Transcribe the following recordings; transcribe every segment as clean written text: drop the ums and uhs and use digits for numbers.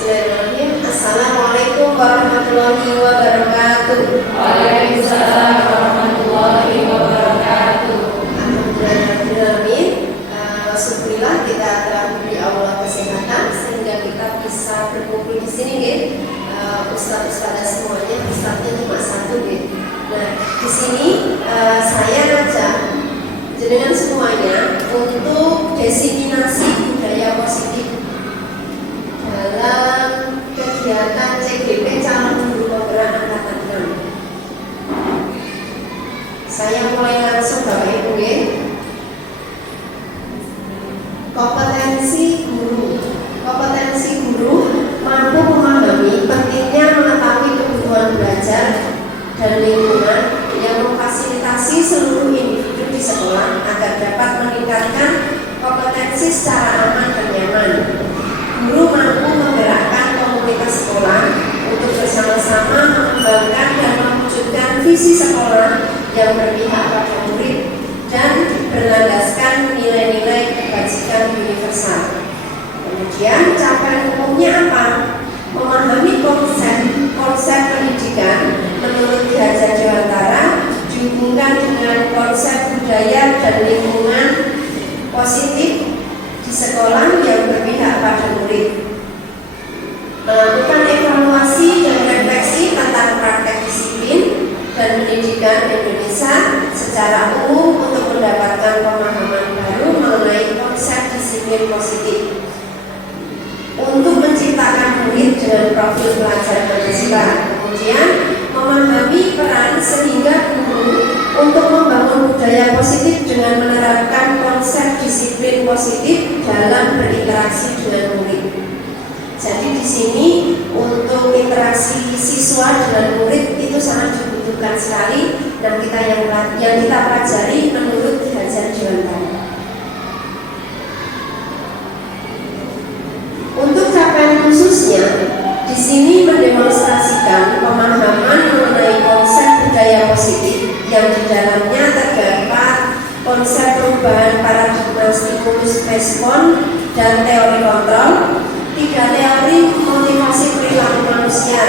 Bismillahirrahmanirrahim. Assalamualaikum warahmatullahi wabarakatuh. Waalaikumsalam warahmatullahi wabarakatuh. Alhamdulillahirrahmanirrahim. Syukurlah kita telah diberi Allah kesehatan sehingga kita bisa berkumpul di sini, Ustaz-ustazah semuanya, ustaznya cuma satu, Nah, di sini saya ngajak jenengan semuanya untuk diseminasi budaya positif dalam kegiatan CGP calon guru penggerak angkatan 6. Saya mulai langsung Bapak Ibu, Kompetensi guru mampu memahami pentingnya mengetahui kebutuhan belajar dan lingkungan yang memfasilitasi seluruh individu di sekolah agar dapat meningkatkan kompetensi secara aman dan nyaman. Guru mampu menggerakkan komunitas sekolah untuk bersama-sama mengembangkan dan mewujudkan visi sekolah yang berpihak pada murid dan berlandaskan nilai-nilai kebajikan universal. Kemudian capaian umumnya apa? Memahami konsep pendidikan menurut Ki Hajar Dewantara dihubungkan dengan konsep budaya dan lingkungan positif di sekolah yang berpihak pada murid. Melakukan evaluasi dan refleksi tentang praktek disiplin dan pendidikan Indonesia secara umum untuk mendapatkan pemahaman baru mengenai konsep disiplin positif. Untuk menciptakan murid dengan profil pelajar Pancasila. Kemudian memahami peran sehingga guru untuk membangun budaya positif dengan menerapkan konsep disiplin positif dalam berinteraksi dengan murid. Jadi di sini untuk interaksi siswa dengan murid itu sangat dibutuhkan sekali dan kita yang kita pelajari menurut Ki Hajar Dewantara. Untuk capaian khususnya di sini mendemonstrasikan pemahaman mengenai konsep budaya positif yang di dalamnya terdapat konsep perubahan paradigma stimulus respon dan teori kontrol. 3 teori motivasi perilaku manusia,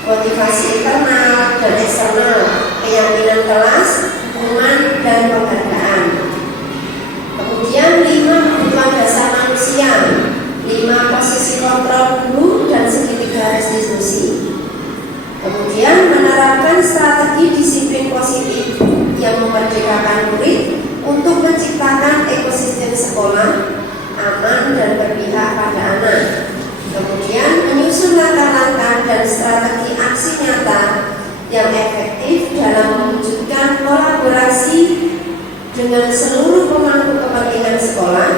motivasi internal dan eksternal, keyakinan kelas, hubungan dan penghargaan. Kemudian 5 kebutuhan dasar manusia, 5 posisi kontrol guru dan segitiga restitusi. Kemudian menerapkan strategi disiplin positif yang memerdekakan murid untuk menciptakan ekosistem sekolah aman dan berpihak pada anak. Kemudian menyusun langkah-langkah dan strategi aksi nyata yang efektif dalam mewujudkan kolaborasi dengan seluruh pemangku kepentingan sekolah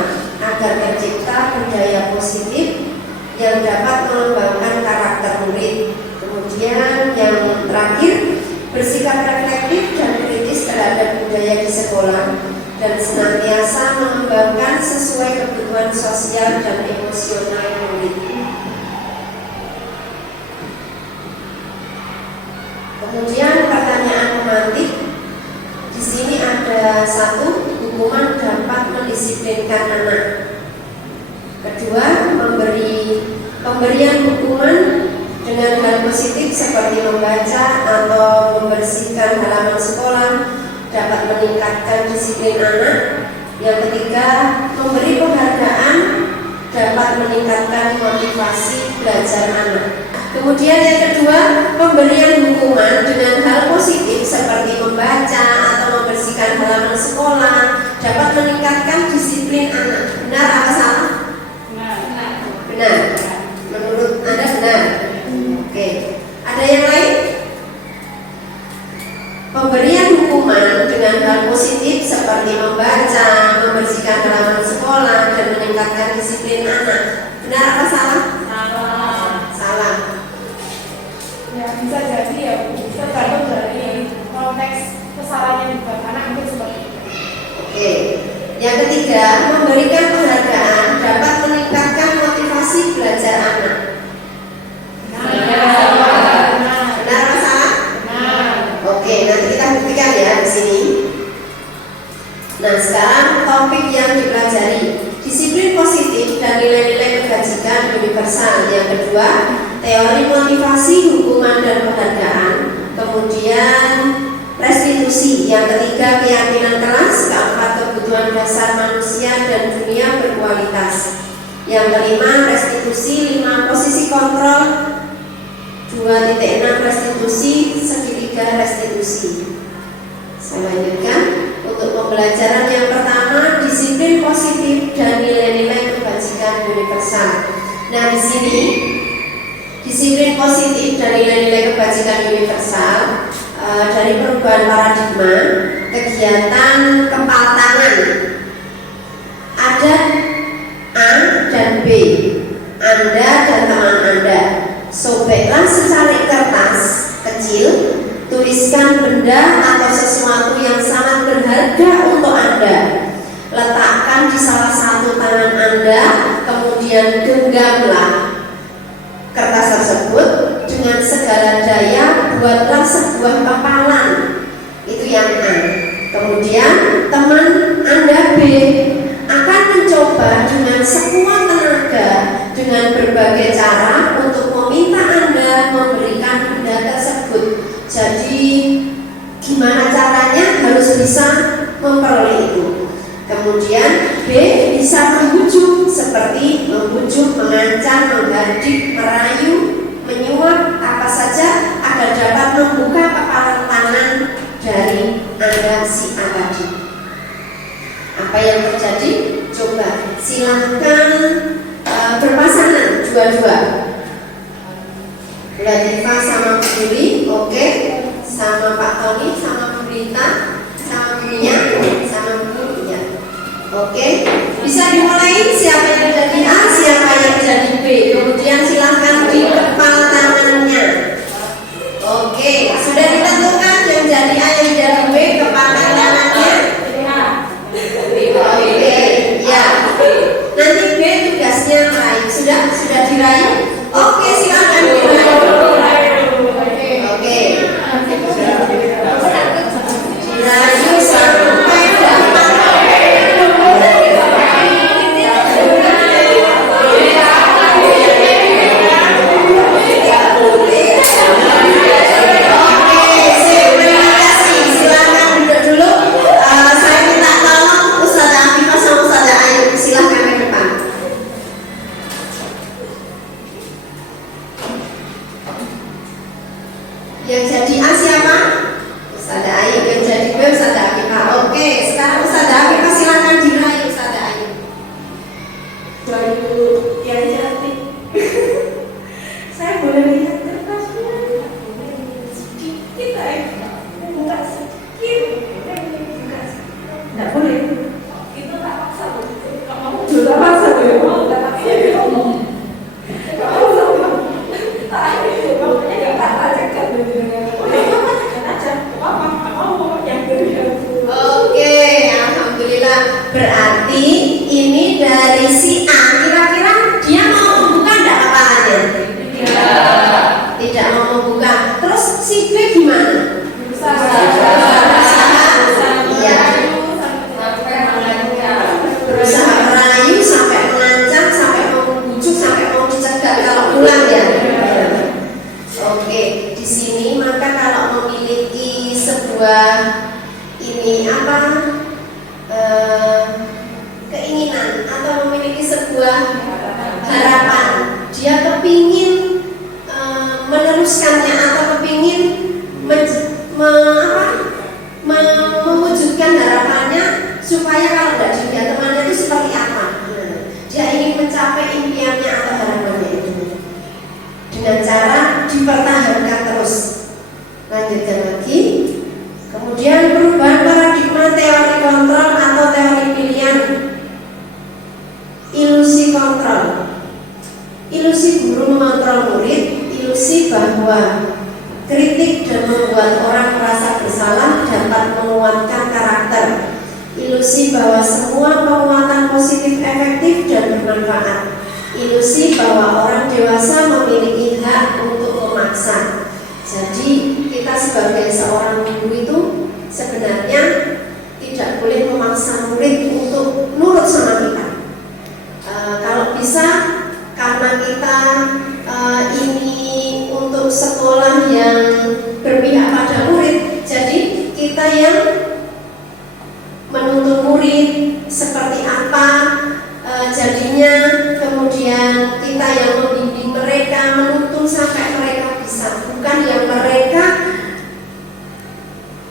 agar tercipta budaya positif yang dapat mengembangkan karakter murid. Kemudian yang terakhir, bersikap reflektif dan kritis terhadap budaya di sekolah dan senantiasa mengembangkan sesuai kebutuhan sosial dan emosional murid. Kemudian pertanyaan pemantik. Di sini ada 1, hukuman dapat mendisiplinkan anak. Kedua, pemberian hukuman dengan hal positif seperti membaca atau membersihkan halaman sekolah dapat meningkatkan disiplin anak. Yang ketiga, memberi penghargaan dapat meningkatkan motivasi belajar anak. Kemudian yang kedua, pemberian hukuman dengan hal positif seperti membaca atau membersihkan halaman sekolah dapat meningkatkan disiplin anak. Benar atau salah? Benar. Menurut Anda benar? Oke. Ada yang lain? Pemberian hukuman dengan hal positif seperti membaca, membersihkan halaman sekolah dan meningkatkan disiplin anak. Benar atau salah? Salah. Ya, bisa jadi ya, tergantung dari konteks kesalahan yang dibuat anak mungkin seperti itu. Oke. Yang ketiga, memberikan penghargaan dapat meningkatkan motivasi belajar anak. Benar atau salah? Benar. Oke, nanti kita buktikan ya di sini. Nah, sekarang topik yang dipelajari, disiplin positif dan nilai-nilai kebajikan universal. universal. Yang kedua, teori motivasi, hukuman dan penghargaan. Kemudian restitusi. Yang ketiga, keyakinan kelas. Keempat, kebutuhan dasar manusia dan dunia berkualitas. Yang kelima, restitusi. 5, posisi kontrol. 2.6, restitusi. Segitiga restitusi. Saya lanjutkan. Untuk pembelajaran yang pertama, disiplin positif dan nilai-nilai kebajikan universal. Nah, di sini disiplin positif dan nilai-nilai kebajikan universal dari perubahan paradigma, kegiatan kepal tangan. Ada A dan B, Anda dan teman Anda. Sobeklah secari kertas kecil, tuliskan benda atau sesuatu yang sangat berharga untuk Anda. Letakkan di salah satu tangan Anda, kemudian genggamlah kertas tersebut dengan segala daya, buatlah sebuah kepalan. Itu yang A. Kemudian teman Anda B akan mencoba dengan sekuat tenaga dengan berbagai cara untuk meminta Anda memberikan benda tersebut. Jadi gimana caranya? Harus bisa memperoleh itu. Kemudian B bisa membujuk, seperti membujuk, mengancam, menghardik, merayu, menyuap, apa saja agar dapat membuka kepalan tangan dari Anda si A tadi. Apa yang terjadi? Coba silahkan berpasangan dua-dua. Latifah sama Bu Juli, oke, sama Pak Tony, sama Bu Rita, sama Bu Nya, sama Bu Nya. Oke, bisa dimulai. Siapa yang jadi A, siapa yang jadi B. Kemudian silahkan di kepala tangannya. Oke, sudah ditentukan yang jadi A, yang jadi B, kepala tangannya. Oke, ya. Nanti B tugasnya meraih. Sudah diraih. Oke, silahkan diraih. Oke. Diraih sampai dapat. Yang jadi A siapa? Ustazah Ayu. Yang jadi B Ustazah Akifah. Oke, sekarang Ustazah Akifah silakan diraih Ustazah Ayu. 2000 yang cantik. Saya boleh lihat kertasnya? Sedikit aja. Enggak sedikit. Enggak boleh. Itu tak paksa loh. Kamu juga paksa loh. Tak ngomong. Oke, alhamdulillah. Berarti ini dari si A. Kira-kira dia mau membuka enggak kepalanya? Tidak mau membuka. Terus si B gimana? Berusaha merayu sampai mengancam, sampai mau membujuk, sampai mau dicegah kalau pulang ya. Oke, di sini maka kalau memiliki sebuah keinginan atau memiliki sebuah harapan, dia kepingin meneruskannya atau kepingin mewujudkan harapannya supaya kalau tidak dilihat temannya itu seperti apa. Dia ingin mencapai impiannya atau harapannya itu dengan cara dipertahankan terus. Lanjutkan lagi. Kemudian perubahan paradigma teori kontrol atau teori pilihan. Ilusi kontrol. Ilusi guru mengontrol murid. Ilusi bahwa kritik dan membuat orang merasa bersalah dapat menguatkan karakter. Ilusi bahwa semua penguatan positif efektif dan bermanfaat. Ilusi bahwa orang dewasa memiliki hak untuk memaksa. Jadi kita sebagai seorang guru itu sebenarnya tidak boleh memaksa murid untuk nurut sama kita. Kalau bisa, kamu karena kita ini untuk sekolah yang berpihak pada murid, jadi kita yang menuntun murid seperti apa jadinya, kemudian kita yang membimbing mereka, menuntun sampai mereka bisa, bukan yang mereka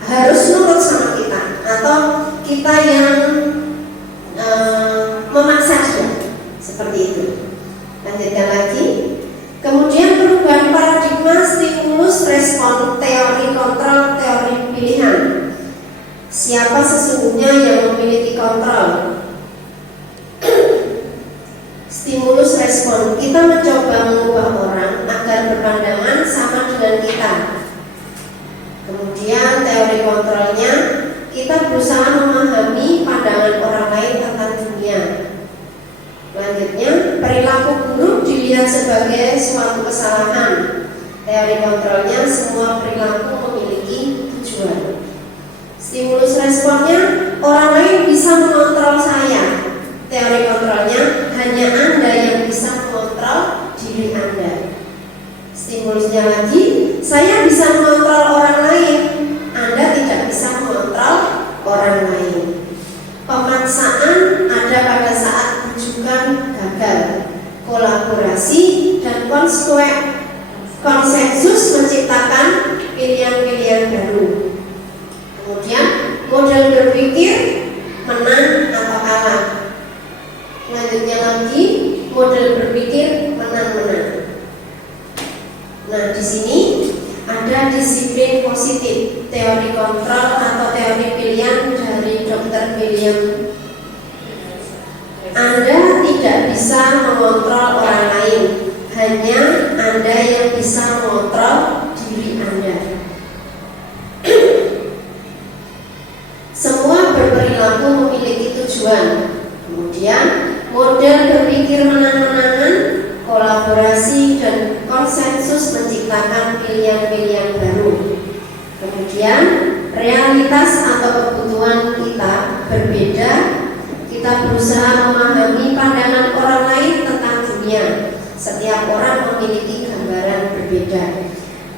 harus nurut sama kita atau kita yang memaksa dia, seperti itu. Lanjutkan lagi. Kemudian perubahan paradigma, stimulus, respon, teori kontrol, teori pilihan. Siapa sesungguhnya yang memiliki kontrol? Stimulus respon, kita mencoba mengubah orang agar berpandangan sama dengan kita. Kemudian teori kontrolnya, kita berusaha memahami pandangan orang lain tentang dunia. Selanjutnya, perilaku buruk dilihat sebagai suatu kesalahan. Teori kontrolnya, semua perilaku memiliki tujuan. Stimulus responnya, orang lain bisa mengontrol saya. Teori kontrolnya, hanya Anda yang bisa mengontrol diri Anda. Stimulusnya lagi, saya bisa mengontrol orang lain, Anda tidak bisa mengontrol orang lain. Pemaksaan ada pada saat rujukan gagal. Kolaborasi dan konsensus menciptakan pilihan-pilihan baru. Kemudian model berpikir menang atau kalah. Selanjutnya lagi model berpikir menang-menang. Nah, di sini ada disiplin positif, teori kontrol atau teori pilihan dari Dr. William. Anda tidak bisa mengontrol orang lain, hanya Anda yang bisa mengontrol diri Anda. Semua berperilaku memiliki tujuan. Kemudian model berpikir menang-menangan, kolaborasi dan konsensus menciptakan pilihan-pilihan baru. Kemudian realitas atau kebutuhan kita berbeda. Kita berusaha memahami pandangan orang lain tentang dunia. Setiap orang memiliki gambaran berbeda.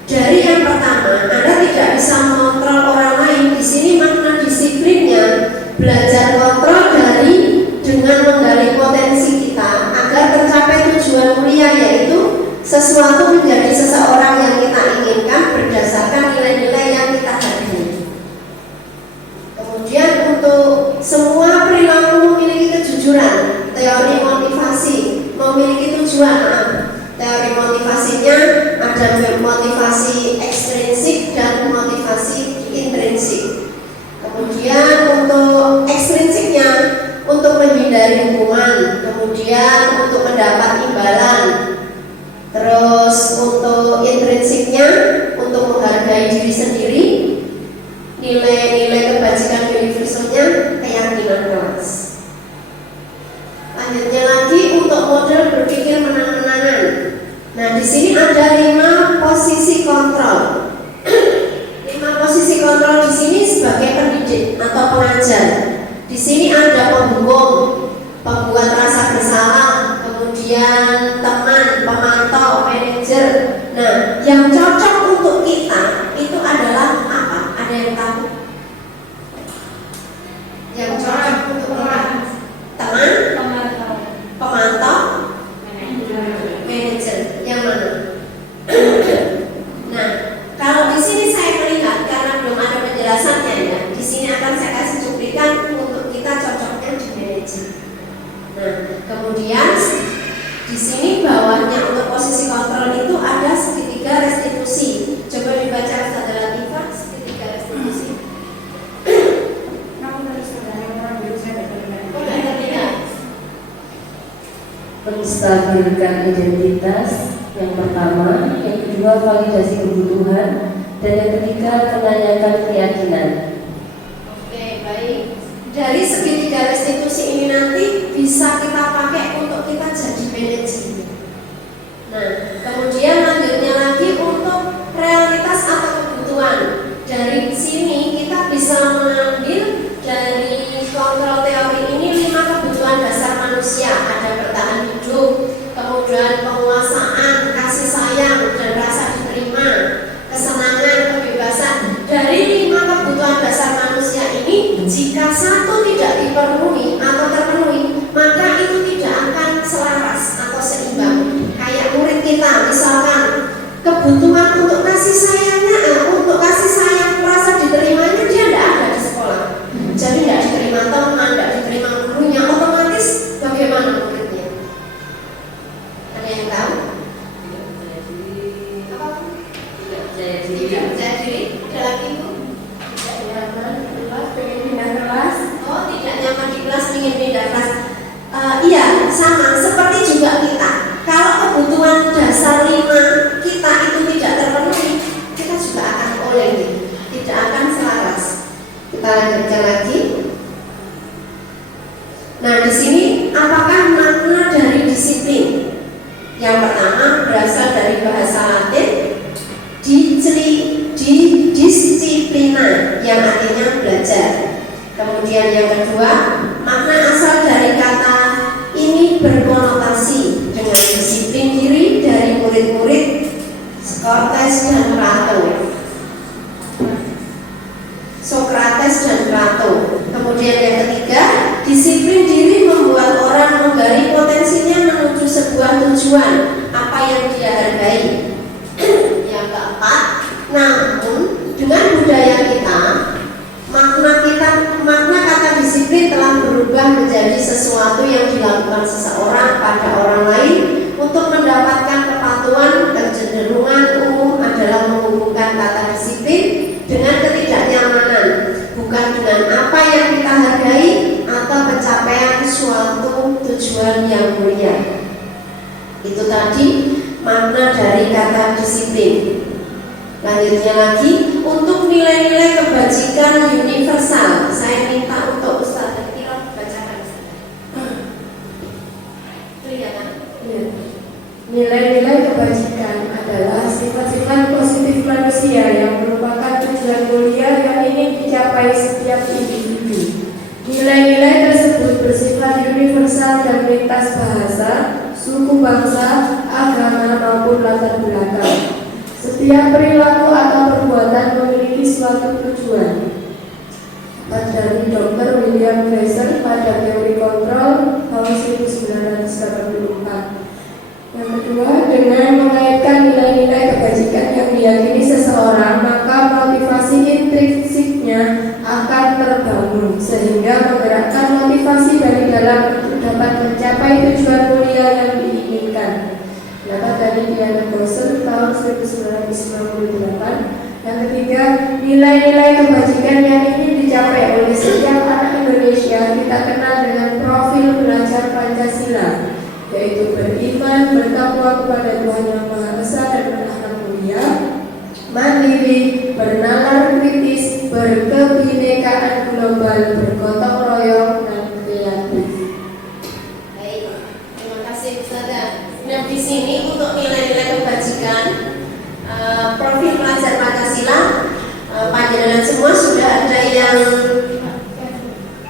Dari yang pertama, Anda tidak bisa mengontrol orang lain. Di sini makna disiplinnya belajar kontrol dari dengan menggali potensi kita agar tercapai tujuan mulia, yaitu sesuatu menjadi seseorang yang kita inginkan berdasarkan nilai-nilai yang kita hargai. Kemudian untuk semua perilaku memiliki kejujuran. Teori motivasi memiliki tujuan. Teori motivasinya ada motivasi ekstrinsik dan motivasi intrinsik. Kemudian untuk ekstrinsiknya untuk menghindari hukuman, kemudian untuk mendapat imbalan. Terus untuk intrinsiknya untuk menghargai diri sendiri, nilai-nilai kebajikan universalnya keyakinan kelas. Lanjutnya lagi untuk model berpikir menang-menangan. Nah, di sini ada 5 posisi kontrol. 5 posisi kontrol di sini sebagai pendidik atau pengajar. Di sini ada pembohong, pembuat rasa bersalah, kemudian teman, pemantau, manajer. Nah, yang cocok untuk kita itu adalah apa? Ada yang tahu? Yang cocok untuk kita? Teman, pemantau, manajer. Yang mana? Nah, kalau di sini saya melihat karena belum ada penjelasannya ya. Di sini akan saya kasih cuplikan untuk kita cocoknya di manajer. Nah, kemudian di sini bawahnya untuk posisi kontrol itu ada segitiga restitusi. Coba dibaca Ustazah Latifah, segitiga restitusi. Menstabilkan identitas yang pertama, yang kedua validasi kebutuhan, dan yang ketiga menanyakan keyakinan. Oke, baik. Dari segitiga restitusi ini nanti bisa kita pakai untuk kita jadi manajer. Nah, kemudian lanjutnya lagi untuk realitas atau kebutuhan. Dari sini kita bisa mengambil dari kontrol teori ini 5 kebutuhan dasar manusia. Ada bertahan hidup, kemudian kebutuhan untuk kasih sayangnya, untuk kasih sayang rasa diterimanya dia tidak ada di sekolah. Jadi tidak diterima teman, tidak diterima gurunya, otomatis bagaimana muridnya? Ada yang tahu? Tidak percaya diri, ada lagi Bu? Tidak nyaman di kelas, pengen pindah kelas. Oh, tidak nyaman di kelas, ingin pindah kelas. Iya, sama seperti juga kita. Kalau kebutuhan dasar 5 kita itu tidak terpenuhi, kita juga akan oleng, tidak akan selaras. Kita lanjutkan lagi. Nah, di sini apakah makna dari disiplin? Yang pertama berasal dari bahasa Latin disiplina, yang artinya belajar. Kemudian yang kedua, makna asal dari kata ini berkonotasi dengan disiplin diri dari murid-murid Sokrates dan Plato. Kemudian yang ketiga, disiplin diri membuat orang menggali potensinya menuju sebuah tujuan apa yang dia hargai. Yang keempat, namun dengan budaya kita, makna kata disiplin telah berubah menjadi sesuatu yang dilakukan seseorang pada orang lain untuk mendapatkan kepatuhan. Kecenderungan umum adalah menghubungkan kata disiplin dengan ketidaknyamanan, bukan dengan apa yang kita hargai atau pencapaian suatu tujuan yang mulia. Itu tadi makna dari kata disiplin. Lanjutnya lagi, untuk nilai-nilai kebajikan universal, saya minta untuk Ustaz Kira bacakan. Kelihatan? Ya. Nilai-nilai kebajikan adalah sifat-sifat positif manusia yang merupakan tujuan mulia yang ingin dicapai setiap individu. Nilai-nilai tersebut bersifat universal dan lintas bahasa, suku bangsa, agama maupun latar belakang. Setiap perilaku atau perbuatan memiliki suatu tujuan. Dari Dr. William Glasser pada teori kontrol tahun 1984. Yang kedua, dengan mengaitkan nilai-nilai kebajikan yang diyakini seseorang, maka motivasi intrinsiknya akan terbangun sehingga menggerakkan motivasi dari dalam untuk dapat mencapai tujuan mulia yang diinginkan. Dapat dari Diana Gosser tahun 1998. Yang ketiga, nilai-nilai kebajikan yang ingin dicapai oleh setiap anak Indonesia kita kenal dengan profil belajar Pancasila, yaitu beriman, bertakwa kepada Tuhan Yang Maha Esa dan berakhlak mulia, mandiri, bernalar kritis, berkebinekaan global, bergotong royong, dan kreatif. Baik, terima kasih Ustazah. Nah, di sini untuk nilai-nilai kebajikan, profil pelajar Pancasila, panjenengan semua sudah ada yang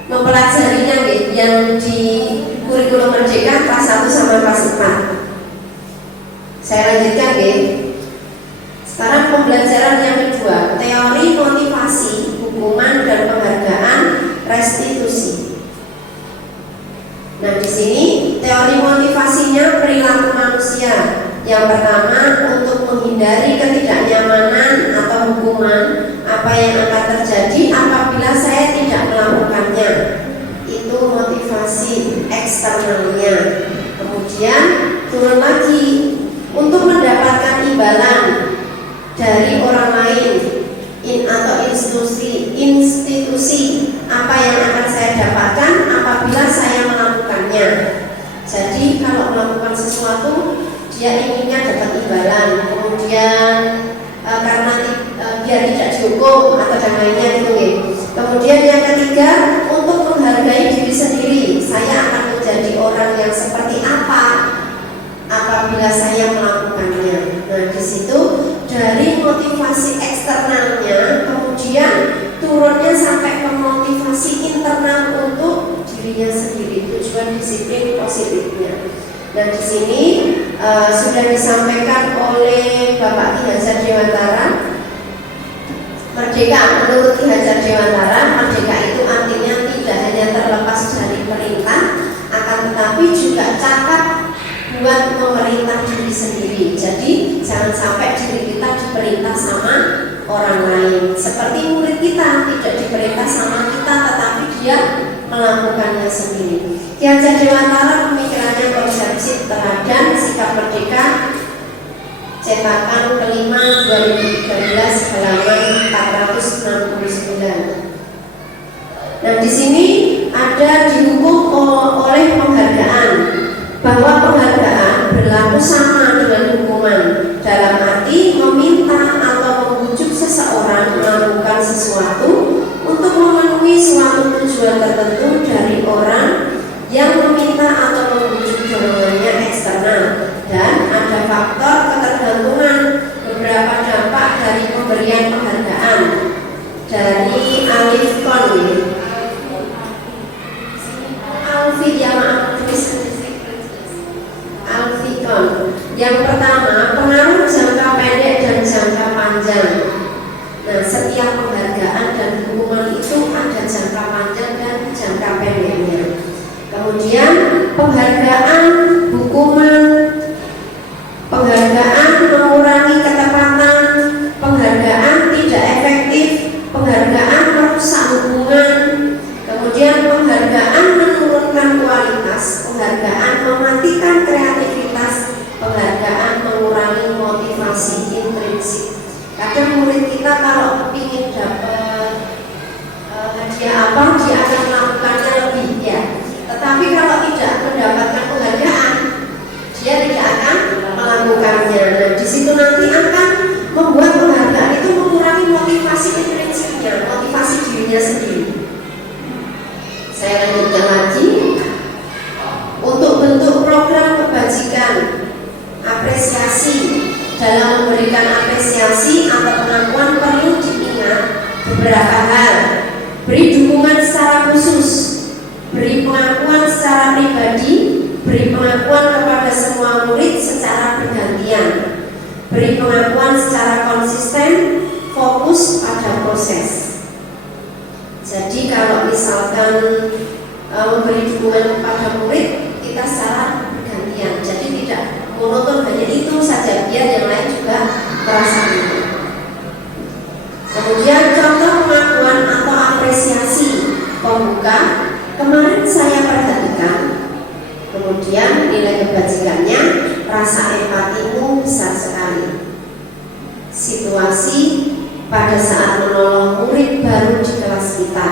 mempelajarinya, yang di kurikulum Merdeka kelas 1 sampai kelas 4. Saya lanjutkan, Sekarang pembelajaran yang kedua, teori motivasi, hukuman dan penghargaan, restitusi. Nah, di sini teori motivasinya perilaku manusia. Yang pertama, untuk menghindari ketidaknyamanan atau hukuman apa yang akan terjadi apabila saya tidak melakukannya. Itu motivasi eksternalnya. Kemudian turun lagi untuk mendapatkan imbalan dari orang lain atau institusi apa yang akan saya dapatkan apabila saya melakukannya. Jadi kalau melakukan sesuatu dia inginnya dapat imbalan, kemudian karena biar tidak dihukum atau dan lainnya gitu. Kemudian yang ketiga, untuk menghargai diri sendiri, saya akan menjadi orang yang seperti apa apabila saya melakukannya. Nah, di situ dari motivasi eksternalnya kemudian turunnya sampai ke motivasi internal untuk dirinya sendiri, tujuan disiplin positifnya. Dan di sini sudah disampaikan oleh Bapak Ki Hajar Dewantara. Merdeka, menurut Ki Hajar Dewantara, merdeka itu artinya tidak hanya terlepas dari perintah, akan tetapi juga cakap buat memerintah diri sendiri. Jadi jangan sampai diri kita diperintah sama orang lain. Seperti murid kita tidak diperintah sama kita, tetapi dia melakukannya sendiri. Ki Hajar Dewantara pemikirannya konsepsi teladan sikap merdeka, cetakan kelima 2013 halaman 469. Nah, di sini ada didukung oleh penghargaan, bahwa penghargaan berlaku sama dengan hukuman, dalam arti meminta atau membujuk seseorang melakukan sesuatu untuk memenuhi suatu tujuan tertentu dari orang yang meminta atau membujuk dorongannya eksternal, dan ada faktor ketergantungan beberapa dampak dari pemberian penghargaan. Dari Alif Kon, Alfikon. Yang pertama, pengaruh jangka pendek dan jangka panjang. Nah, setiap penghargaan dan hukuman itu ada jangka panjang dan jangka pendeknya. Kemudian penghargaan, hukuman, penghargaan mengurangi ketepatan, penghargaan tidak efektif, penghargaan merusak hubungan, kemudian penghargaan menurunkan kualitas, penghargaan mematikan kreativitas, penghargaan mengurangi motivasi intrinsik. Kadang murid kita kalau ingin dapat hadiah apa, dia akan melakukannya lebih ya. Tetapi kalau tidak mendapatkan penghargaan, dia tidak akan melakukannya. Nah, di situ nanti akan membuat penghargaan itu mengurangi motivasi intrinsiknya, motivasi dirinya sendiri. Saya lanjutkan lagi. Untuk bentuk program kebajikan, apresiasi, dalam memberikan apresiasi atau pengakuan perlu diingat beberapa hal. Beri dukungan secara khusus, beri pengakuan secara pribadi, beri pengakuan kepada semua murid secara bergantian, beri pengakuan secara konsisten, fokus pada proses. Jadi kalau misalkan memberi dukungan kepada murid, kita secara bergantian. Jadi tidak monoton hanya itu saja, biar yang lain juga merasakan. Kemudian contoh pengakuan atau apresiasi pembuka, kemarin saya perhatikan. Kemudian nilai kebajikannya, rasa empatimu besar sekali. Situasi pada saat menolong murid baru di kelas kita.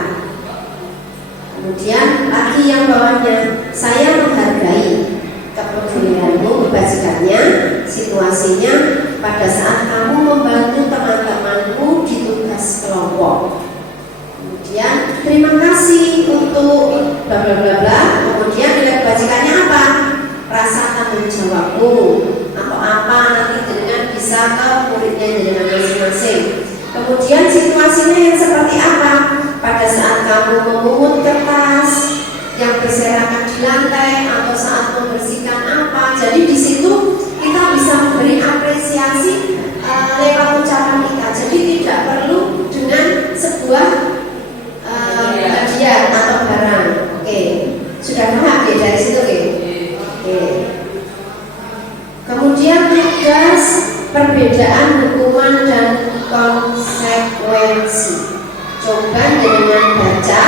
Kemudian lagi yang bawahnya, saya menghargai kepedulianmu, kebajikannya, situasinya pada saat kamu membantu teman-temanmu di tugas kelompok. Kemudian terima kasih untuk bla bla bla bla. Kemudian nilai kebajikannya apa? Rasa tanggung jawabmu atau apa nanti dengan bisa ke muridnya dengan masing-masing. Kemudian situasinya yang seperti apa? Pada saat kamu memungut kertas yang berserakan di lantai atau saat membersihkan apa. Jadi di situ kita bisa memberi apresiasi lewat ucapan kita. Jadi tidak perlu dengan sebuah hadiah atau barang. Oke, sudah paham ya dari situ ya? Oke. Kemudian tugas perbedaan hukuman dan konsekuensi. Coba dengan baca,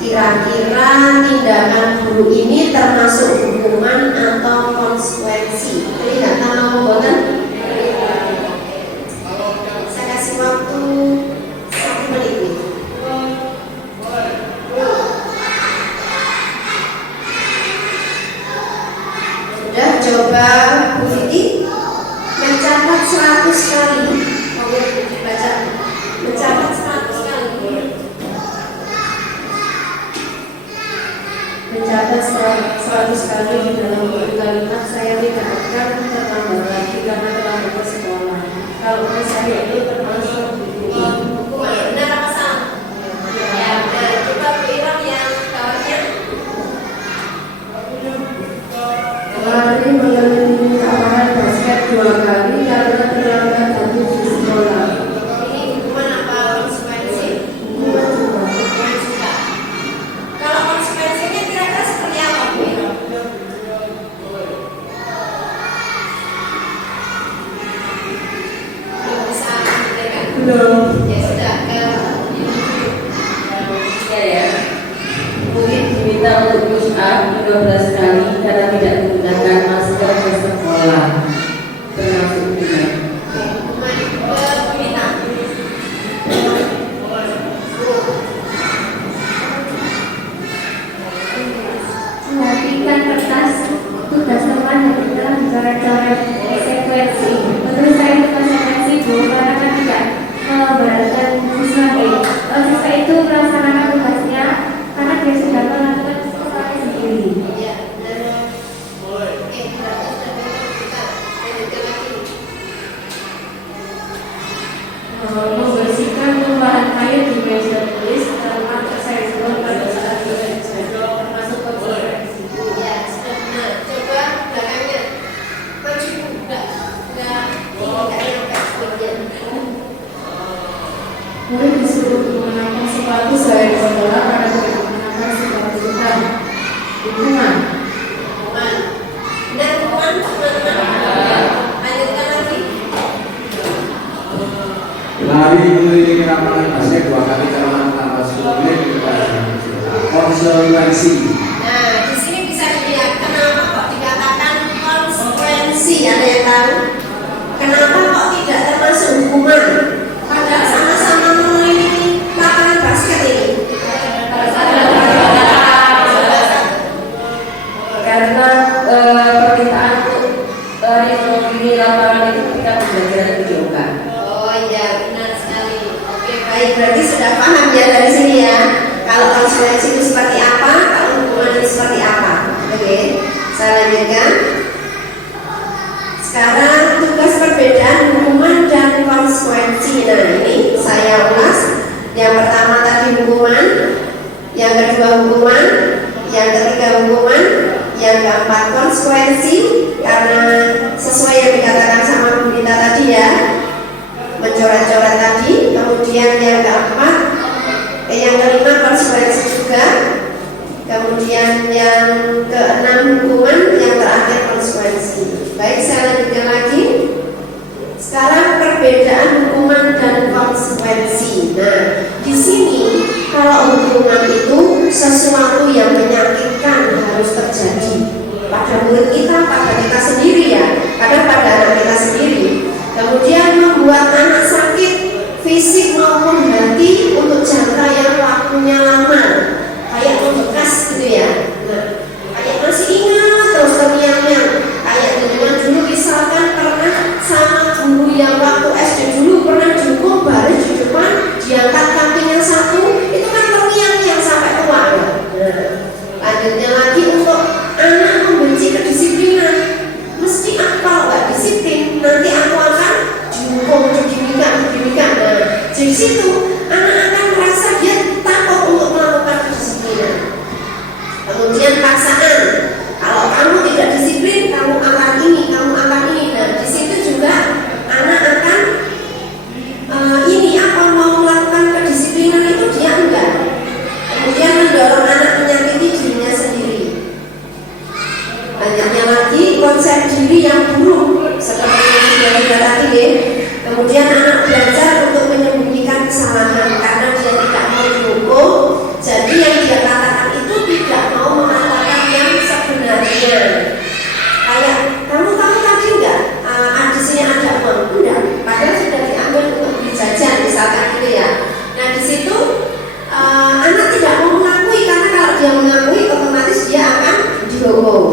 kira-kira tindakan guru ini termasuk hukuman atau konsekuensi. Kelihatan mau boten? Saya kasih waktu 1 menit. Sudah coba Bu Vicky mencatat 100 kali. Mau dibaca? Mencatat 100 kali. Mencatat 100 kali di dalam buku kalimat. Saya tidak akan terlambat lagi karena terlambat ke sekolah. Kalau saya itu termasuk buku benar apa salah? Ya, dan coba bilang yang bawahnya. Kemarin mengalami keamanan basket 2 kali karena terlambat tadi di sekolah. Ini hukuman apa konsekuensi? Hukuman juga. Kalau konsekuensinya kira-kira seperti apa, Bu? belum. Ya sudah, Ya. Mungkin diminta untuk push up 12 kali karena tidak menggunakan masker ke sekolah. Termasuk juga. Merapikan kertas tugas teman yang telah dicoret-coret sekuensi. Menurut saya itu konsekuensi Bu, karena kan tidak memberatkan siswa B. Kalau siswa itu melaksanakan tugasnya karena dia sudah melakukan sesuatu sendiri. Membersihkan tumpahan air di meja tulis termasuk saya sebelum pada saat belajar, termasuk konsekuensi. Ya, sudah benar. Coba belakangnya maju, enggak nyampe poinnya. Murid disuruh mengenakan sepatu selain sekolah karena tidak mengenakan sepatu hitam. Dukungan. Benar, bukan? Lanjutkan lagi. Lari mengelilingi lapangan basket 2 kali karena tanpa 10 menit. Konsekuensi. Nah, di sini bisa dilihat kenapa kok dikatakan konsekuensi. Ada yang tahu? Kenapa kok tidak termasuk hukuman? Padahal sama-sama mengelilingi lapangan basket ini. Karena permintaan untuk mengelilingi lapangan itu ketika pembelajaran videokan. Oh iya, benar sekali. Oke, baik. Berarti sudah paham ya dari sini ya. Kalau konsekuensi itu seperti apa, kalau hukuman itu seperti apa. Oke, saya lanjutkan. Sekarang tugas perbedaan hukuman dan konsekuensi. Nah ini saya ulas. Yang pertama tadi hukuman, yang kedua hukuman, yang ketiga hukuman, yang keempat konsekuensi. Karena sesuai yang dikatakan sama Bu Rita tadi ya, mencoret-coret tadi. Kemudian yang keempat, yang kelima konsekuensi juga. Kemudian yang keenam hukuman, yang terakhir konsekuensi. Baik, saya lanjutkan lagi. Sekarang perbedaan hukuman dan konsekuensi. Nah, di sini kalau hukuman itu sesuatu yang menyakitkan harus terjadi pada murid kita, pada kita sendiri ya, pada anak kita sendiri. Kemudian membuat anak sakit fisik maupun hati untuk jangka yang waktunya lama, kayak membekas gitu ya. Nah, kayak masih ingat terus terngiang-ngiang. Kayak dulu misalkan pernah sama guru yang waktu SD dulu pernah dihukum baris di depan, diangkat kakinya satu, itu kan terngiang-ngiang sampai tua ya. Nah, lanjutnya lagi untuk anak membenci kedisiplinan, mesti akal nggak disiplin, nanti aku akan dihukum demikian. Nah, dari situ anak akan merasa dia takut untuk melakukan kedisiplinan. Kemudian paksaan, kalau kamu tidak disiplin, kamu akan ini. Nah, di situ juga anak akan mau melakukan kedisiplinan itu dia enggak. Kemudian mendorong anak menyakiti dirinya sendiri. Lanjutnya lagi konsep diri yang buruk seperti yang sudah kita tadi ya. Kemudian anak belajar untuk menyembunyikan kesalahan karena dia tidak mau dihukum. Jadi yang dia katakan itu tidak mau mengatakan yang sebenarnya. Kayak kamu tahu tadi enggak? Di sini ada uang, enggak? Padahal sudah diambil untuk beli jajan misalkan gitu ya. Nah di situ anak tidak mau mengakui karena kalau dia mengakui otomatis dia akan dihukum.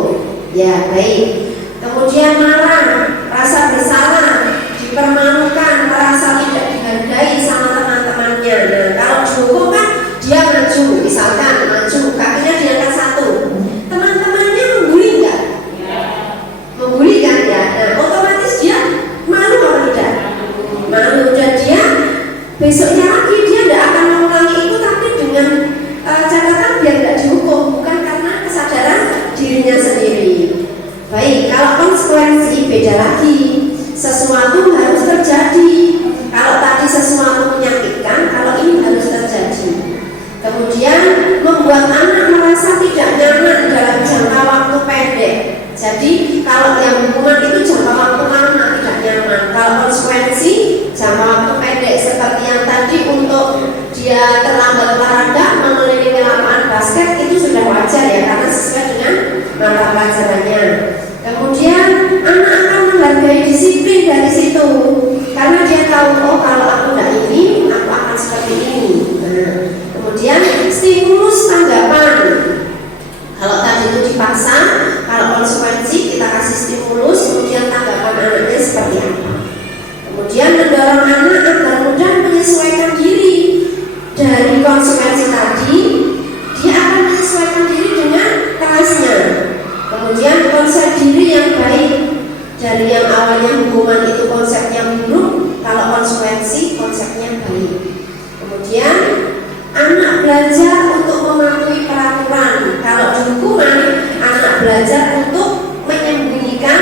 Ya baik. Kemudian marah, rasa bersalah, dipermalukan, merasa tidak dihargai sama teman-temannya. Nah kalau dihukum kan dia maju, misalkan maju, kakinya diangkat satu, teman-temannya membuli enggak? Membuli kan ya. Nah otomatis dia malu atau tidak? Malu, dan dia besoknya lagi dia tidak akan mengulangi itu, tapi dengan catatan biar tidak dihukum, bukan karena kesadaran dirinya sendiri. Baik, kalau konsekuensi beda lagi. Sesuatu harus terjadi. Kalau tadi sesuatu menyakitkan, kalau ini harus terjadi. Kemudian membuat anak merasa tidak nyaman dalam jangka waktu pendek. Jadi kalau yang hukuman itu jangka waktu lama tidak nyaman. Kalau konsekuensi jangka waktu pendek seperti seperti apa. Kemudian mendorong anak agar mudah menyesuaikan diri dari konsekuensi tadi. Dia akan menyesuaikan diri dengan kelasnya. Kemudian konsep diri yang baik, dari yang awalnya hukuman itu konsepnya buruk, kalau konsekuensi konsepnya baik. Kemudian anak belajar untuk mematuhi peraturan. Kalau di hukuman, anak belajar untuk menyembunyikan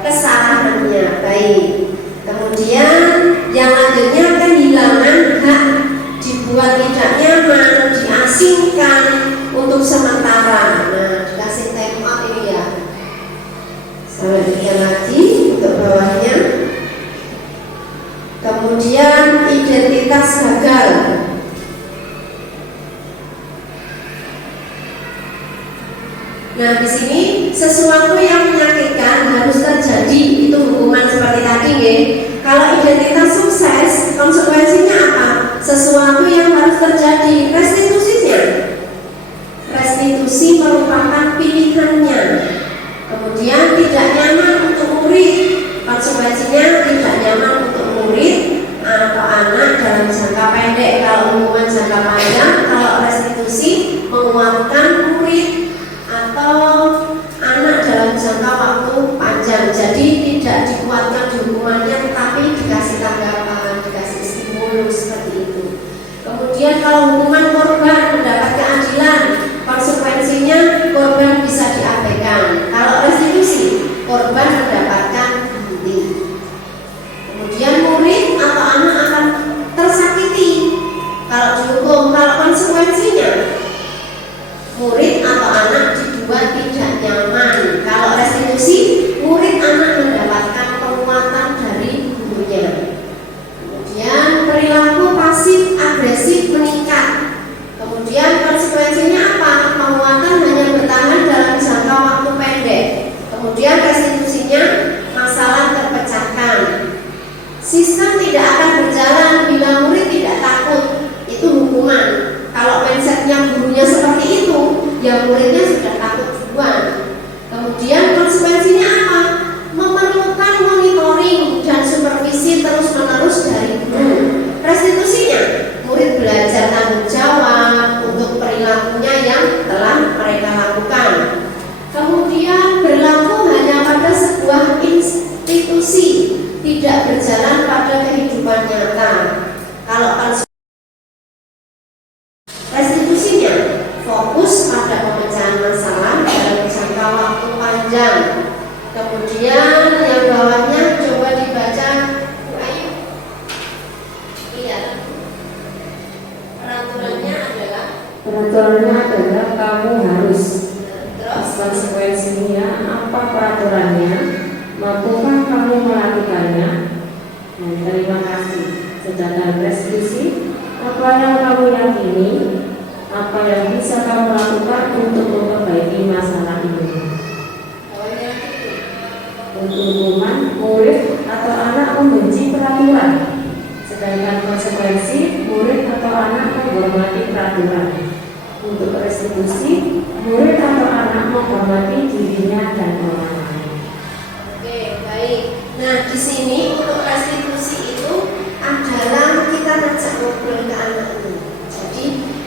kesalahannya. Baik. Kemudian yang lanjutnya kehilangan hak, dibuat tidak nyaman, diasingkan untuk sementara. Nah, dikasih time out ini ya. Sampai demikian lagi untuk bawahnya. Kemudian identitas gagal. Nah, di sini sesuatu yang menyakitkan harus terjadi, itu hukuman seperti tadi ya. Kalau identitas sukses, konsekuensinya apa? Sesuatu yang harus terjadi, restitusinya. Restitusi merupakan pilihannya. Kemudian tidak nyaman untuk murid, konsekuensinya tidak nyaman untuk murid atau anak dalam jangka pendek. Kalau hukuman jangka panjang, kalau restitusi menguatkan murid atau anak dalam jangka waktu panjang. Jadi tidak dikuatkan di hukumannya, tetapi dikasih tanggapan, dikasih stimulus seperti itu. Kemudian kalau hukuman korban mendapat keadilan, konsekuensinya korban bisa diabaikan. Kalau restitusi, korban mendapatkan ganti. Kemudian murid atau anak akan tersakiti kalau dihukum. Kalau konsekuensinya, murid atau anak dibuat tidak nyaman. Kalau restitusi, murid anak mendapatkan penguatan dari gurunya. Kemudian perilaku pasif agresif meningkat. Kemudian konsekuensinya apa? Penguatan hanya bertahan dalam jangka waktu pendek. Kemudian restitusinya masalah terpecahkan. Sistem tidak akan berjalan bila murid tidak takut. Itu hukuman. Kalau mindsetnya gurunya seperti itu, ya muridnya sudah takut duluan. Kemudian konsekuensinya apa? Memerlukan monitoring dan supervisi terus-menerus dari guru. Restitusinya, murid belajar tanggung jawab untuk perilakunya yang telah mereka lakukan. Kemudian berlaku hanya pada sebuah institusi, tidak berjalan pada kehidupan nyata. Kalau restitusinya fokus pada pemecahan masalah dalam jangka waktu panjang. Kemudian yang bawahnya coba dibaca, Bu Ayu. Iya. Peraturannya adalah kamu harus. terus Konsekuensinya apa peraturannya? Mampukah kamu melakukannya? Dan terima kasih. Sedangkan restitusi, apa yang kamu yakini, apa yang bisa kamu lakukan untuk memperbaiki masalah ini. bawahnya itu. Untuk hukuman, murid atau anak membenci peraturan. Sedangkan konsekuensi, murid atau anak menghormati peraturan. Untuk restitusi, murid atau anak menghormati dirinya dan orang lain. Oke, baik. Nah, di sini untuk restitusi itu adalah kita ngajak ngobrol ke anak itu. Jadi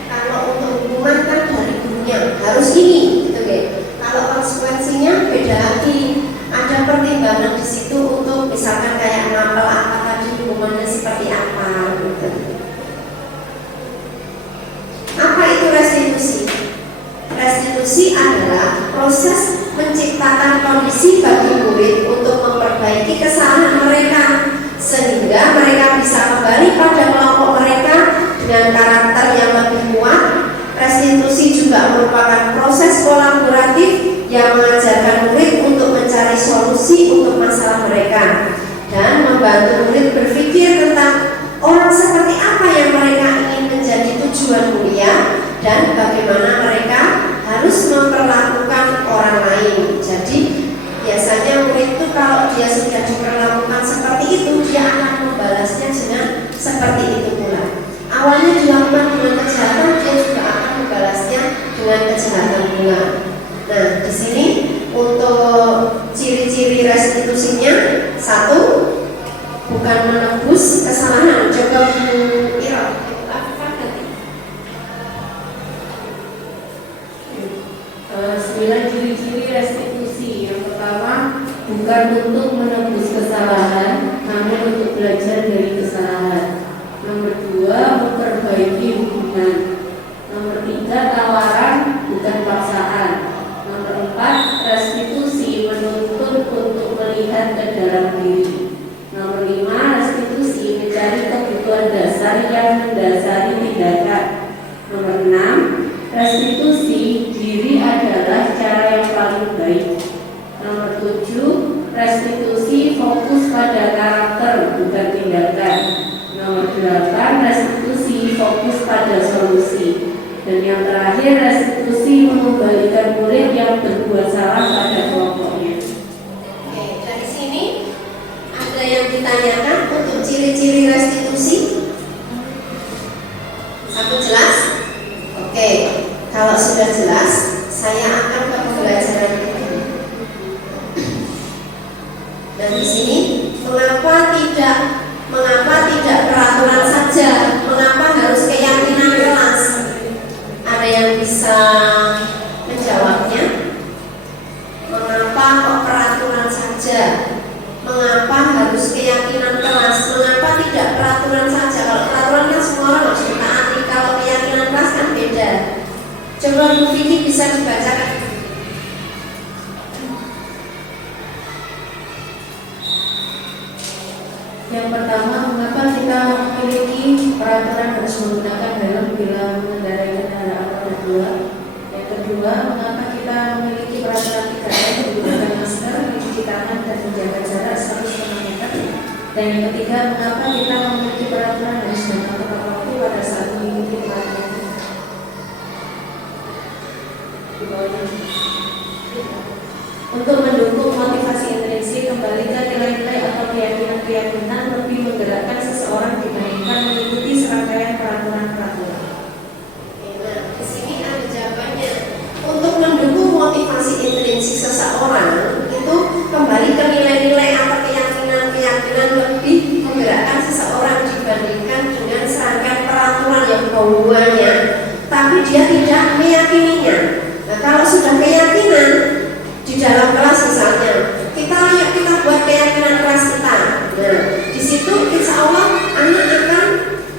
kalau untuk hukuman kan dari gurunya harus ini, gitu ya. Kalau konsekuensinya beda lagi. Ada pertimbangan di situ untuk misalkan kayak ngapel apa tadi hukumannya seperti apa, gitu. Apa itu restitusi? Restitusi adalah proses menciptakan kondisi bagi murid untuk memperbaiki kesalahan mereka sehingga mereka bisa kembali pada kelompok mereka dengan karakter yang lebih kuat. Restitusi juga merupakan proses kolaboratif yang mengajarkan murid untuk mencari solusi untuk masalah mereka dan membantu murid berpikir tentang orang seperti apa yang mereka ingin menjadi tujuan mulia dan bagaimana mereka harus memperlakukan orang lain. Jadi biasanya murid itu kalau dia sudah diperlakukan seperti itu, dia akan membalasnya dengan seperti itu pula. Awalnya dilakukan dengan kejahatan, dia juga akan membalasnya dengan kejahatan pula. Nah, di sini untuk ciri-ciri restitusinya, satu, bukan menebus kesalahan. Coba Bu Ira lakukan nanti. 9 ciri-ciri restitusi. Yang pertama, bukan untuk menebus kesalahan, namun untuk belajar dari kesalahan. Nomor 2, memperbaiki hubungan. Nomor 3, tawaran bukan paksaan. Nomor 4, restitusi menuntut untuk melihat ke dalam diri. Nomor 5, restitusi mencari kebutuhan dasar yang mendasari tindakan. Nomor 6, restitusi diri adalah cara yang paling baik. Nomor 7, restitusi fokus pada karakter bukan tindakan. Nomor 8, restitusi fokus pada solusi. Dan yang terakhir, restitusi mengembalikan murid yang berbuat salah pada kelompoknya. Oke, dari sini ada yang ditanyakan untuk ciri-ciri restitusi. Satu jelas? Oke, kalau sudah jelas, saya akan ke pembelajaran ini. Dan di sini, mengapa tidak peraturan saja? Mengapa harus keyakinan kelas? Ada yang bisa menjawabnya? Mengapa kok peraturan saja? Mengapa harus keyakinan kelas? Mengapa tidak peraturan saja? Kalau peraturan kan semua orang harus ditaati. Kalau keyakinan kelas kan beda. Coba Bu Vicky bisa dibacakan. Yang pertama, mengapa kita memiliki peraturan harus menggunakan helm bila mengendarai kendaraan roda 2? Yang kedua, mengapa kita memiliki peraturan 3M menggunakan masker, mencuci tangan, dan menjaga jarak 1,5 meter? Dan yang ketiga, mengapa kita memiliki peraturan harus datang tepat waktu pada saat mengikuti pelatihan? Untuk mendukung motivasi intrinsik, kembali ke nilai-nilai atau keyakinan-keyakinan lebih menggerakkan seseorang dibandingkan mengikuti serangkaian peraturan-peraturan. Nah, di sini ada jawabannya. Untuk mendukung motivasi intrinsik seseorang itu kembali ke nilai-nilai atau keyakinan-keyakinan lebih menggerakkan seseorang dibandingkan dengan serangkaian peraturan yang bawahnya, tapi dia tidak meyakininya. Nah, kalau sudah keyakinan di dalam kelas misalnya, kita buat keyakinan kelas kita. Nah, di situ insya Allah anak akan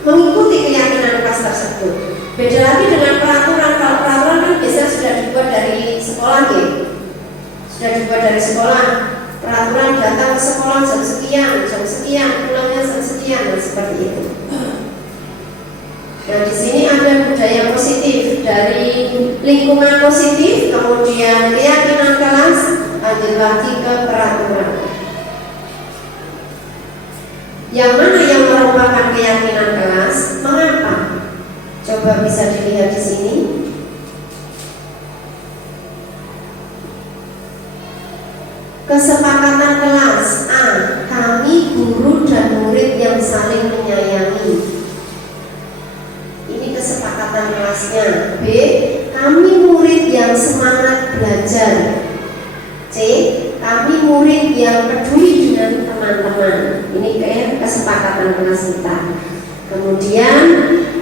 mengikuti keyakinan kelas tersebut. Beda lagi dengan peraturan. Kalau peraturan kan biasanya sudah dibuat dari sekolah, gitu. Sudah dibuat dari sekolah. Peraturan datang ke sekolah jam sekian, pulangnya jam sekian, dan seperti itu. Nah, di sini ada budaya positif dari lingkungan positif, kemudian keyakinan kelas, lanjut lagi ke peraturan. Yang mana yang merupakan keyakinan kelas? Mengapa? Coba bisa dilihat di sini. Kesepakatan kelas. A. Kami guru dan murid yang saling menyayangi. Ini kesepakatan kelasnya. B. Kami murid yang semangat belajar. C. Kami murid yang peduli dengan teman-teman. Ini kayak kesepakatan kelas kita. Kemudian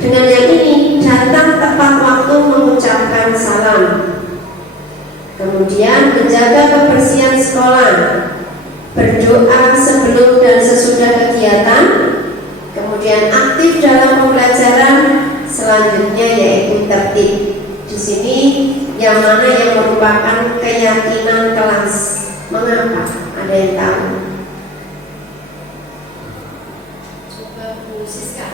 dengan yang ini, datang tepat waktu mengucapkan salam. Kemudian menjaga kebersihan sekolah, berdoa sebelum dan sesudah kegiatan, kemudian aktif dalam pembelajaran, selanjutnya yaitu tertib. Di sini yang mana yang merupakan keyakinan kelas? Mengapa? Ada yang tahu? Coba Bu Siska.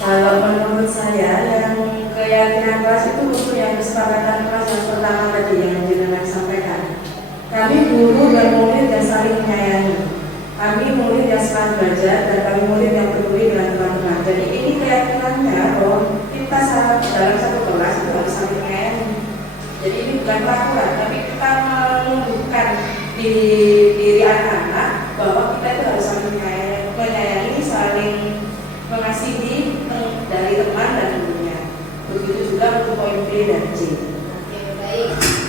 Kalau menurut saya, yang keyakinan kelas itu untuk yang kesepakatan kelas yang pertama tadi yang jenengan sampaikan. Kami guru dan murid yang saling menyayangi. Kami murid yang semangat belajar dan kami murid yang peduli dengan teman-teman. Jadi ini keyakinannya bahwa kita dalam satu kelas itu harus saling menyayangi. Jadi ini bukan peraturan, tapi kita menumbuhkan di diri anak-anak bahwa kita itu harus saling menyayangi, saling mengasihi dari teman dan gurunya. Begitu juga untuk poin B dan C. Oke, baik.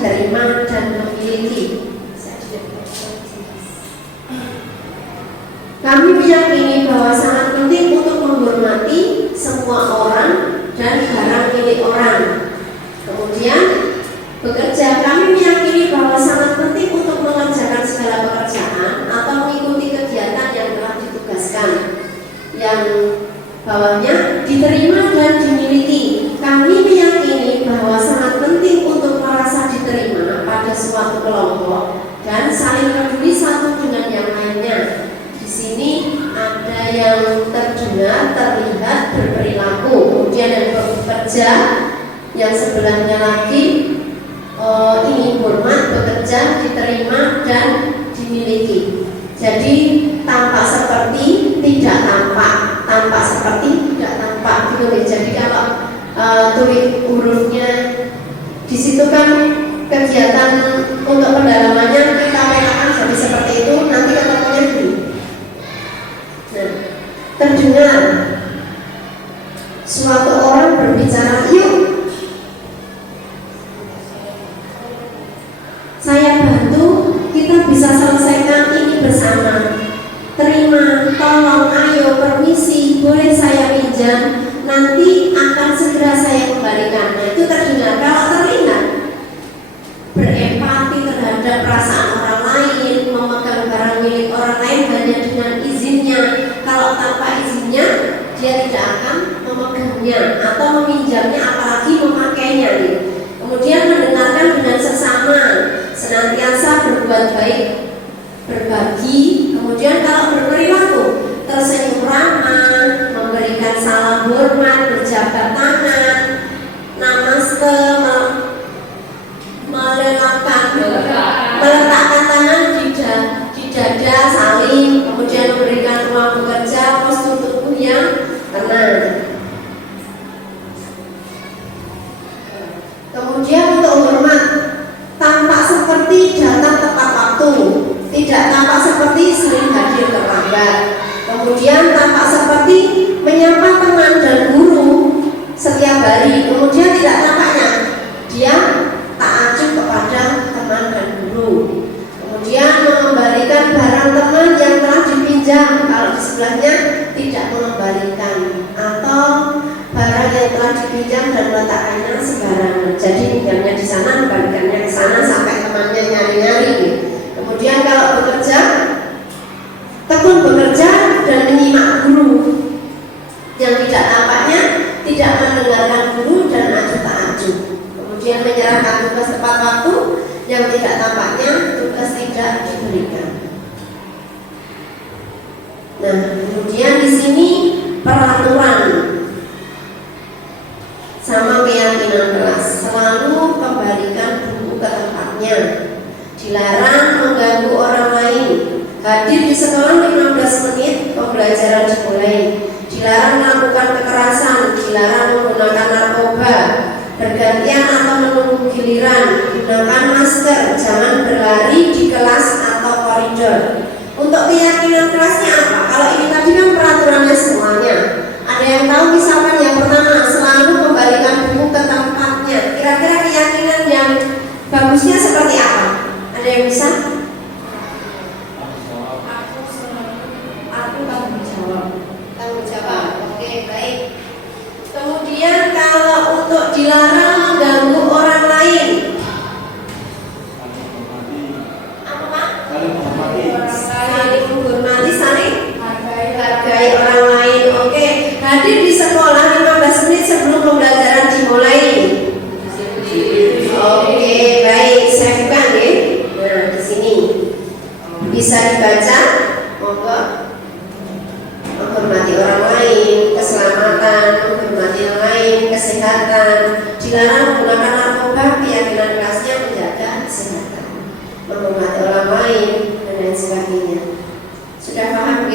diterima dan memiliki. Kami meyakini bahwa sangat penting untuk menghormati semua orang dan barang milik orang. Kemudian bekerja, kami meyakini bahwa sangat penting untuk mengerjakan segala pekerjaan atau mengikuti kegiatan yang telah ditugaskan. Yang bawahnya diterima dan dimiliki. Kami meyakini bahwa sangat penting untuk merasa diterima pada suatu kelompok dan saling peduli satu dengan yang lainnya. Di sini ada yang terdengar, terlihat, berperilaku. Kemudian yang bekerja, yang sebelahnya lagi ini hormat, bekerja, diterima dan dimiliki. Jadi tampak seperti, tidak tampak, tampak seperti, tidak tampak gitu ya. Jadi kalau tulis hurufnya di situ kan kegiatan untuk pendalamannya kita petakan jadi seperti itu, nanti ketemunya gini. Nah, terdengar suatu orang berbicara, yuk saya bantu, kita bisa selesaikan ini bersama. Terima, tolong, ayo, permisi, boleh saya pinjam, nanti akan segera saya kembalikan. Nah, itu terdengar. Kalau terlihat, berempati terhadap perasaan orang lain, memegang barang milik orang lain hanya dengan izinnya. Kalau tanpa izinnya, dia tidak akan memegangnya atau meminjamnya, apalagi memakainya. Kemudian mendengarkan dengan sesama, senantiasa berbuat baik, berbagi. Kemudian kalau berperilaku, tersenyum ramah, memberikan salam hormat, berjabat tangan, namaste, meletakkan tangan di dada saling, kemudian memberikan ruang bekerja, postur tubuh yang tenang. Kemudian untuk hormat, tampak seperti datang tepat waktu, tidak tampak seperti sering hadir terlambat. Kemudian tampak seperti menyapa teman dan guru setiap hari. Kemudian tidak tampaknya dia tak acuh kepada teman dan guru. Kemudian mengembalikan barang teman yang telah dipinjam kalau di sebelahnya tidak mengembalikan, atau barang yang telah dipinjam dan meletakkannya sembarangan. Jadi pinjamnya di sana, kembalikannya ke sana sampai temannya nyari-nyari. Kemudian kalau bekerja, tekun bekerja dan menyimak guru. Yang tidak tampaknya tidak mendengarkan guru dan acuh tak acuh. Kemudian menyerahkan tugas tepat waktu, yang tidak tampaknya tugas tidak diberikan. Nah, kemudian di sini peraturan sama keyakinan kelas, selalu kembalikan buku ke tempatnya, dilarang mengganggu orang lain, hadir di sekolah 15 menit pembelajaran dimulai, dilarang melakukan kekerasan, dilarang menggunakan narkoba, bergantian atau menunggu giliran, gunakan masker, jangan berlari di kelas atau koridor. Untuk keyakinan kelasnya apa? Kalau ini tadi kan peraturannya semuanya. Ada yang tahu misalkan yang pertama, selalu kembalikan buku ke tempatnya. Kira-kira keyakinan yang bagusnya seperti apa? Ada yang bisa? Aku tanggung jawab. Tanggung jawab. Oke, baik. Kemudian kalau untuk dilarang mengganggu orang lain, apa Pak? Saling menghormati, saling hargai orang lain. Oke, hadir di sekolah 15 menit sebelum pembelajaran dimulai. Oke, baik. Saya buka nih. Nah, di sini bisa dibaca. Monggo. Menghormati orang lain, keselamatan, menghormati yang lain, kesehatan, dilarang menggunakan narkoba, keyakinan kelasnya menjaga kesehatan, menghormati orang lain, dan lain sebagainya. Sudah paham, G?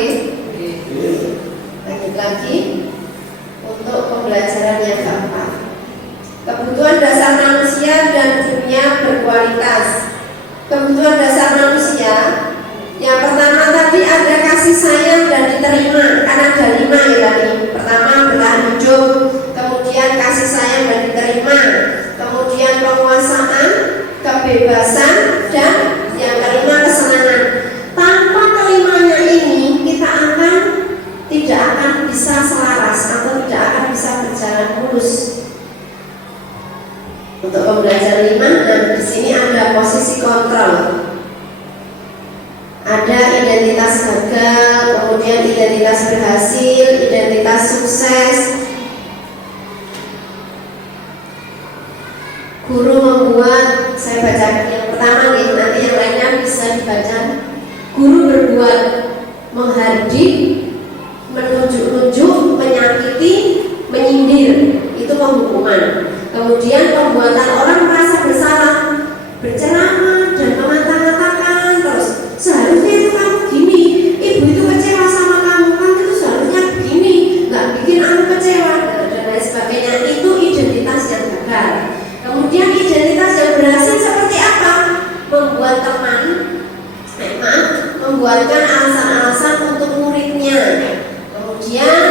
Lanjut lagi untuk pembelajaran yang keempat. Kebutuhan dasar manusia dan dunia berkualitas. Kebutuhan dasar manusia, yang pertama tadi ada kasih sayang dan diterima, karena ada 5 ya tadi. Pertama bertahan hidup, kemudian kasih sayang dan diterima, kemudian penguasaan, sini ada posisi kontrol. Ada identitas gagal, kemudian identitas berhasil, identitas sukses. Guru membuat, saya baca yang pertama nih, nanti yang lainnya bisa dibaca. Guru berbuat menghardik, menunjuk-nunjuk, menyakiti, menyindir, itu penghukuman. Kemudian pembuatan orang merasa bersalah, berceramah dan memata-matakan terus. Seharusnya itu kamu gini, ibu itu kecewa sama kamu, kamu itu seharusnya begini, nggak bikin aku kecewa dan lain sebagainya. Itu identitas yang gagal. Kemudian identitas yang berhasil seperti apa? Membuat teman, membuatkan alasan-alasan untuk muridnya. Kemudian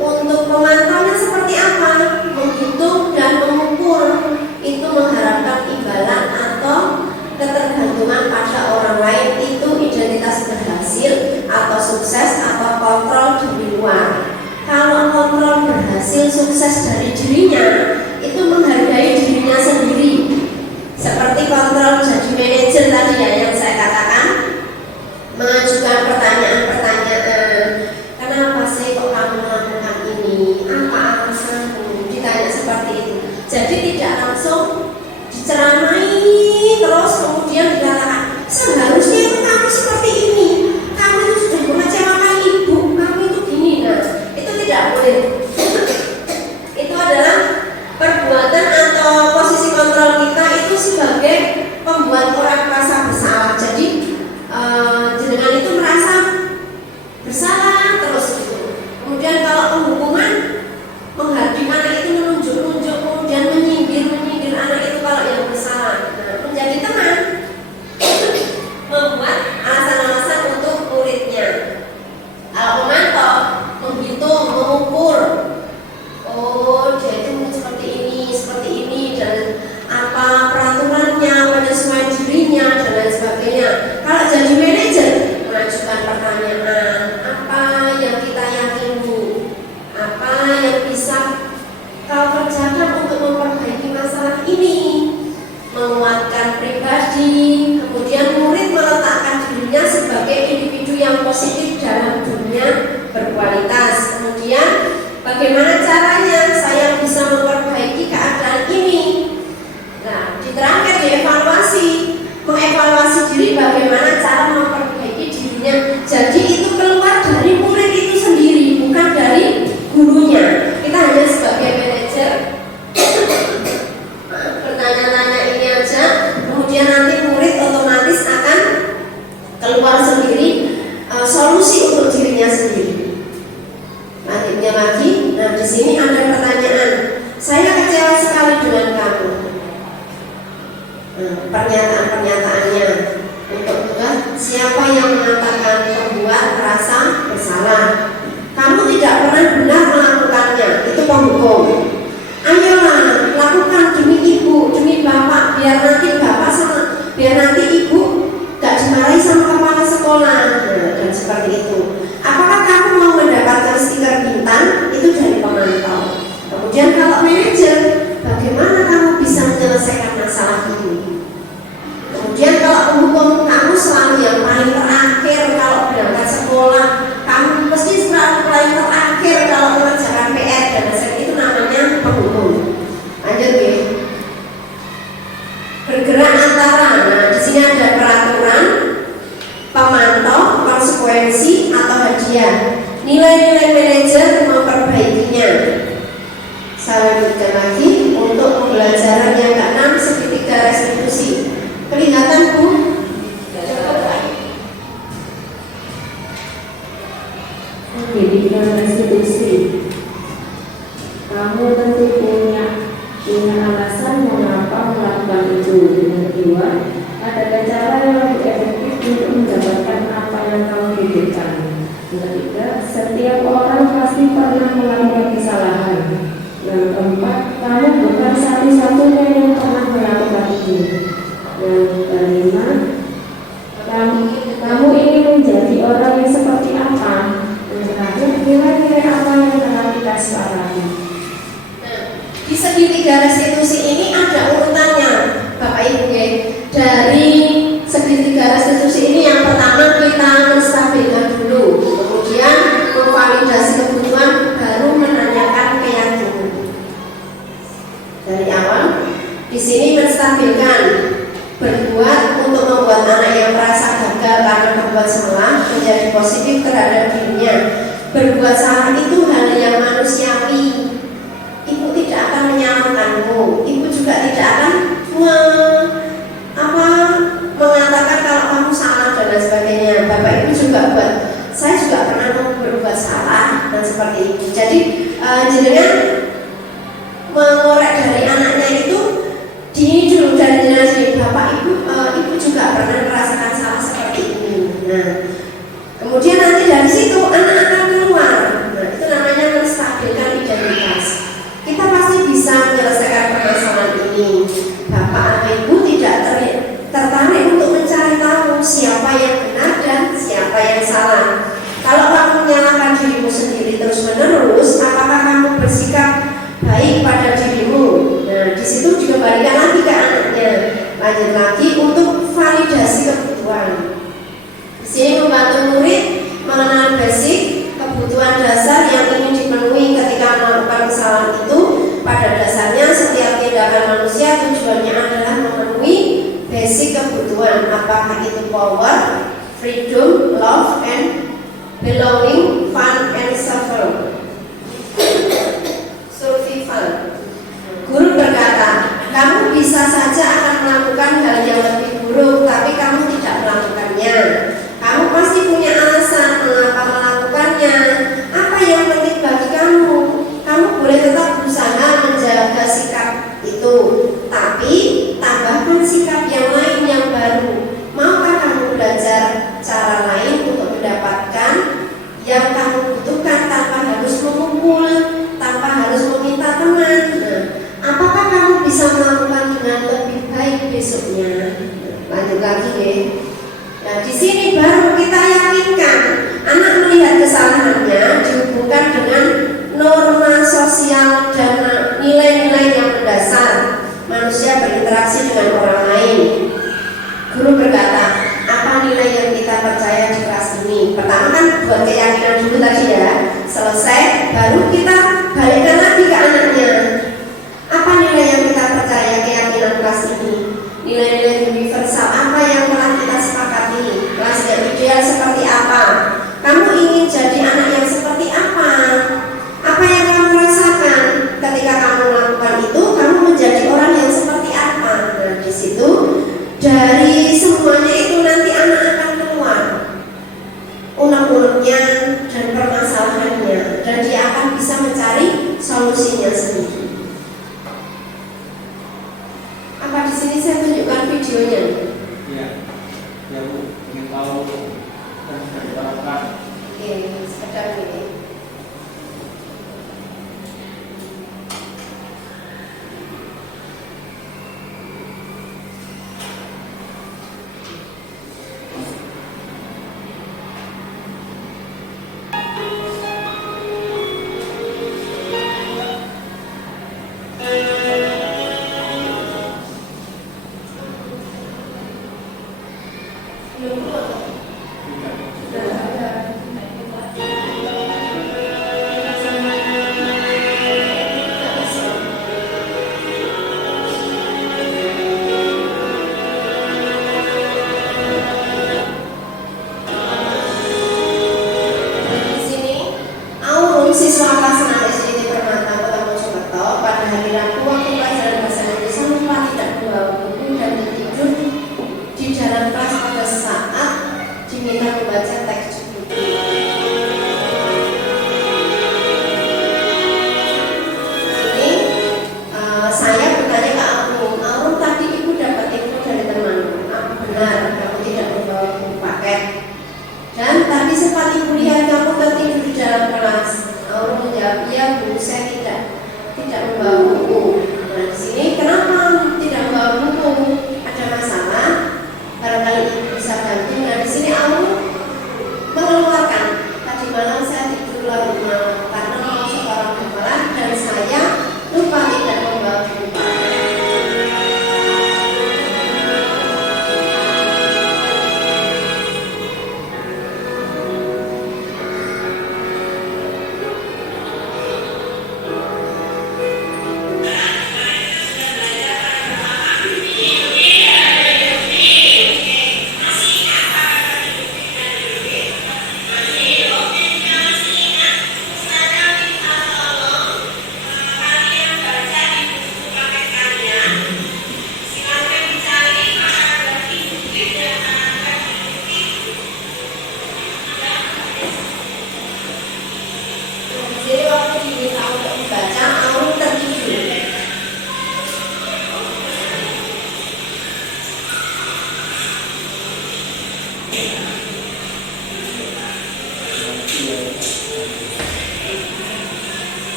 untuk pemantaunya seperti apa? Menghitung dan mengukur. Itu mengharapkan imbalan atau ketergantungan pada orang lain. Itu identitas berhasil atau sukses atau kontrol dari luar. Kalau kontrol berhasil sukses dari dirinya, itu menghargai dirinya sendiri. Seperti kontrol jadi manajer tadi ya yang saya katakan, mengajukan pertanyaan-pertanyaan. Kenapa sih kok kamu melakukan ini? Apa alasanmu? Ditanya seperti itu. Jadi tidak langsung diceramai terus kemudian dikatakan seharusnya itu kamu seperti ini. Kamu itu sudah mengecewakan ibu. Kamu itu gini. Nah, itu tidak boleh. Itu adalah perbuatan atau posisi kontrol kita itu sebagai pembuat orang merasa bersalah. Jadi jenengan itu merasa bersalah terus gitu. Kemudian kalau penghukuman menghardik anak itu menunjuk-nunjuk, kemudian menyindir anak itu kalau yang bersalah. Nah, menjadi teman membuat alasan-alasan untuk muridnya. Kalau memantau, menghitung, mengukur. Oh, dia itu seperti ini dan apa peraturannya, penyesuaian dirinya dan lain sebagainya. Kalau jadi manajer, mengajukan pertanyaan, apa yang kita yakini, apa yang bisa kau kerjakan untuk memperbaiki masalah ini, menguatkan pribadi. Kemudian murid meletakkan dirinya sebagai individu yang positif dalam dunia berkualitas. Kemudian bagaimana caranya saya bisa memperbaiki keadaan ini? Nah, diterangkan dievaluasi, mengevaluasi diri bagaimana cara memperbaiki dirinya. Jadi itu keluar dari murid itu sendiri, bukan dari gurunya. Kita hanya sebagai manajer bertanya-tanya ini aja, kemudian nanti murid otomatis akan keluar sendiri solusi untuk dirinya sendiri. Lanjutnya lagi, nah di sini ada pertanyaan. Saya kecewa sekali dengan kamu. Pernyataan-pernyataannya untuk juga siapa yang mengatakan pembuat merasa bersalah. Kamu tidak pernah benar melakukannya, itu penghukum. Ayolah lakukan demi ibu, demi bapak, biar nanti ibu gak dimarahi sama kepala sekolah. Nah, dan seperti itu. Apakah kamu mau mendapatkan stiker bintang? Itu dari pemantau. Kemudian kalau manajer, bagaimana kamu bisa menyelesaikan masalah ini? Kemudian kalau penghukum, kamu selalu yang paling terakhir kalau berangkat sekolah. Kamu mesti selalu paling terakhir kalau mengerjakan PR dan sebagainya. Itu namanya penghukum. Lanjut ya. Bergerak antara, nah di sini ada peraturan, pemantau, konsekuensi atau hadiah. Nilai-nilai manajer memperbaikinya. Saya lanjutkan lagi untuk pembelajaran yang ke-6 segitiga restitusi. Kelihatan Bu? Segitiga restitusi. Kamu tentu punya alasan mengapa melakukan itu. Yang kedua, ada cara yang lebih efektif untuk mendapatkan apa yang kamu pikirkan. Yang ketiga, setiap orang pasti pernah melakukan kesalahan. Yang keempat, kamu bukan satu-satunya yang pernah melakukan itu. Yang kelima, kamu ingin menjadi orang yang seperti apa? Yang terakhir, nilai-nilai apa yang telah kita sepakati. Di segitiga restitusi ini ada urutannya, Bapak Ibu ya. dari segitiga restitusi ini yang pertama kita menstabilkan dulu, kemudian memvalidasi kebutuhan, baru menanyakan keyakinan. Dari awal di sini menstabilkan, berbuat untuk membuat anak yang merasa gagal karena berbuat salah menjadi positif terhadap dirinya. Berbuat salah itu hal yang manusiawi. Ibu tidak akan menyalahkanmu, ibu juga tidak akan mengatakan kalau kamu salah dan lain sebagainya. Bapak ibu juga saya juga pernah berbuat salah dan seperti itu. Jadi jenengan mengorek dari anaknya itu dini dulu, dari jenengan bapak ibu juga pernah merasakan salah seperti ini. Nah, kemudian nanti dari situ anak akan keluar. Nah, itu namanya menstabilkan identitas. Kita pasti bisa menyelesaikan permasalahan ini. Bapak atau ibu tidak tertarik untuk mencari tahu siapa yang benar dan siapa yang salah. Kalau kamu menyalahkan dirimu sendiri terus menerus, apakah kamu bersikap baik pada dirimu? Nah, di situ juga balikan lagi ke anaknya. Lanjut lagi untuk validasi kebutuhan. Di sini membantu murid mengenal basic kebutuhan dasar yang ingin dipenuhi ketika melakukan kesalahan itu. Pada dasarnya setiap tindakan manusia tujuannya adalah memenuhi basic kebutuhan, apakah itu power, freedom, love, and belonging, fun, and survival. Guru berkata, kamu bisa saja akan melakukan hal yang lebih buruk, tapi kamu tidak melakukannya. Kamu pasti punya alasan mengapa melakukannya. Apa yang penting bagi kamu? Kamu boleh tetap berusaha menjaga sikap itu, tapi tambahkan sikap yang lain yang baru. Maukah kamu belajar cara lain untuk mendapatkan yang kamu butuhkan tanpa harus memukul, tanpa harus meminta teman? Nah, apakah kamu bisa melakukan dengan lebih baik besoknya? Lanjut lagi deh. Nah, di sini baru kita yakinkan anak melihat kesalahannya dihubungkan dengan norma sosial dan nilai-nilai yang mendasar manusia berinteraksi dengan orang lain. Guru berkata, apa nilai yang kita percaya di kelas ini? Pertama kan buat keyakinan dulu tadi ya. Selesai, baru kita balikkan lagi ke anaknya. Apa nilai yang kita percaya keyakinan kelas ini? Nilai-nilai universal apa yang telah kita sepakati? Kelas yang ideal seperti apa? Kamu ingin jadi anak yang seperti apa? Apa yang kamu rasakan ketika kamu melakukan itu? Kamu menjadi orang yang seperti apa? Nah, di situ dari semuanya itu nanti anak akan keluar unek-uneknya dan permasalahannya, dan dia akan bisa mencari solusinya sendiri. Apa di sini saya tunjukkan videonya? Iya, ya Bu, ingin tahu dan sudah diterapkan. Oke, sekedar ini.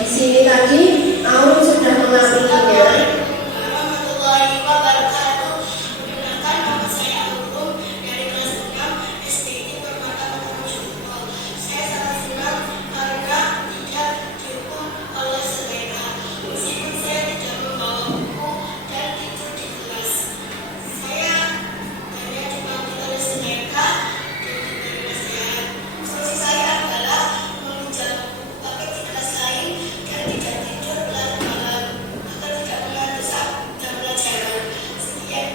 Di sini tadi Aun sudah mengakuinya. Warahmatullahi wabarakatuh. Perkenalkan, nama saya Agung dari kelas 6 SDI Permata Tanjung. Saya sangat senang karena tidak dihukum oleh sepeda. Meskipun saya tidak membawa buku dan tidur di kelas, saya hanya dipanggil oleh sepeda dan diberi nasihat. Solusi saya adalah meminjam buku paket di kelas lain dan tidak tidur malam-malam agar tidak mengganggu saat jam pelajaran. Sekian.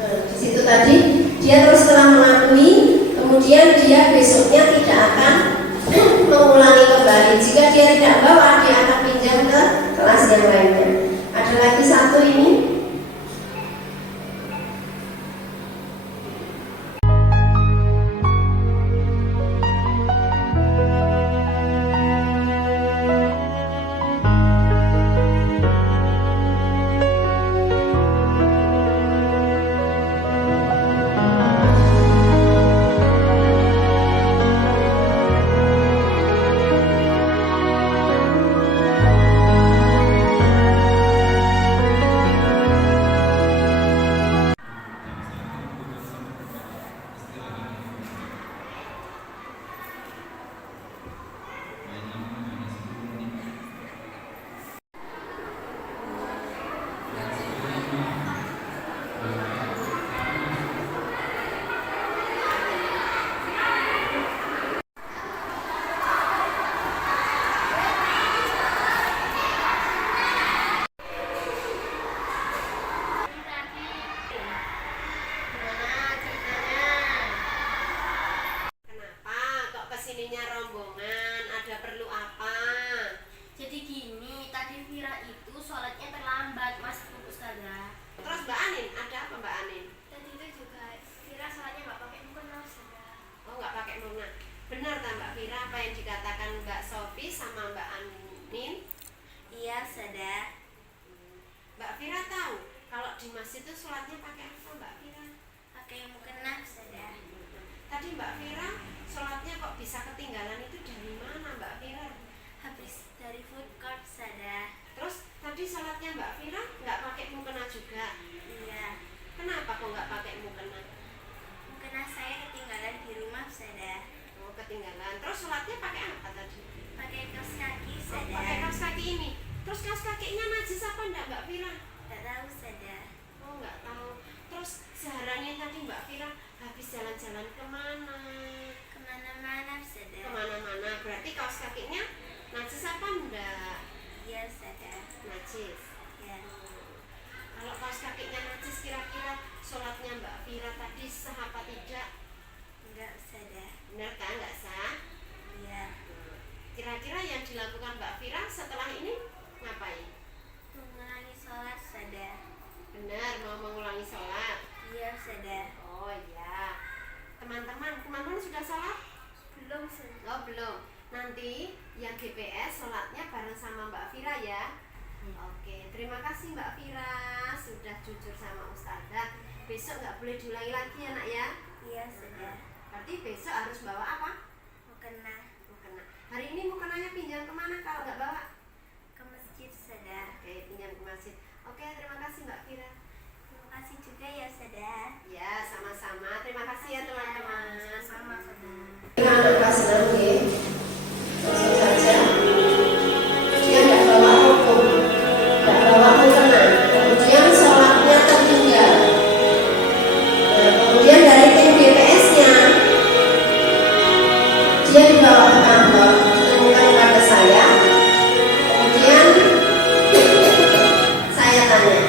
Nah, di situ tadi dia terus telah mengakui, kemudian dia besoknya tidak akan mengulangi kembali. Jika dia tidak bawa, dia akan pinjam ke kelas yang lainnya. Ada lagi satu ini. Kenapa kok kesininya rombongan? Ada perlu apa? Jadi gini, tadi Vira itu sholatnya terlambat, Mas Bu Ustazah. Terus Mbak Anin, ada apa Mbak Anin? Tadi itu juga Vira sholatnya nggak pakai mukena, Ustazah. Oh, nggak pakai mukena. Benar tak Mbak Vira apa yang dikatakan Mbak Sofi sama Mbak Anin? Iya, Ustazah. Mbak Vira tahu kalau di masjid itu sholatnya pakai apa Mbak Vira? Pakai mukena, Ustazah. Tadi Mbak Vira sholatnya kok bisa ketinggalan itu dari mana Mbak Vira? Habis dari food court, Ustazah. Terus tadi sholatnya Mbak Vira nggak pakai mukena juga? Iya. Kenapa kok nggak pakai mukena? Mukena saya ketinggalan di rumah, Ustazah. Oh, ketinggalan. Terus sholatnya pakai apa tadi? Pakai kaos kaki, Oh, Ustazah. pakai kaos kaki ini. Terus kaos kakinya najis apa enggak Mbak Vira? Nggak tahu, Ustazah. Oh, nggak tahu. Terus sehariannya tadi Mbak Vira habis jalan-jalan kemana? Kemana-mana, Ustazah. Kemana-mana. Berarti kaos kakinya najis apa enggak? Iya, Ustazah. Najis. Ya. Kalau kaos kakinya najis, kira-kira sholatnya Mbak Vira tadi sah apa tidak? Enggak, Ustazah. Benar kan? Nggak sah? Iya. Kira-kira yang dilakukan Mbak Vira setelah ini ngapain? Mengulangi sholat, Ustazah. Benar, mau mengulangi sholat. Iya, Ustazah. Oh iya. Teman-teman sudah sholat? Belum, Ustazah. Oh belum. Nanti yang GPS sholatnya bareng sama Mbak Vira ya. Oke, terima kasih Mbak Vira sudah jujur sama Ustazah. Besok nggak boleh diulangi lagi ya nak ya. Iya, Ustazah. Berarti besok harus bawa apa? Mukena. Mukena. Hari ini mukenanya pinjam kemana kalau nggak bawa? Ke masjid, Ustazah. Oke, pinjam ke masjid. Oke, terima kasih Mbak Vira. Terima kasih juga ya, Ustazah. Ya, sama-sama. Terima kasih ya teman-teman. Sama-sama, Ustazah. Dengan anak kelas 6 ya. Langsung saja. Dia nggak bawa hukum, nggak bawa mukena. Kemudian sholatnya tertinggal. Nah, kemudian dari tim GPS-nya dia dibawa ke kantor, ditemukan kepada saya. Kemudian saya tanya,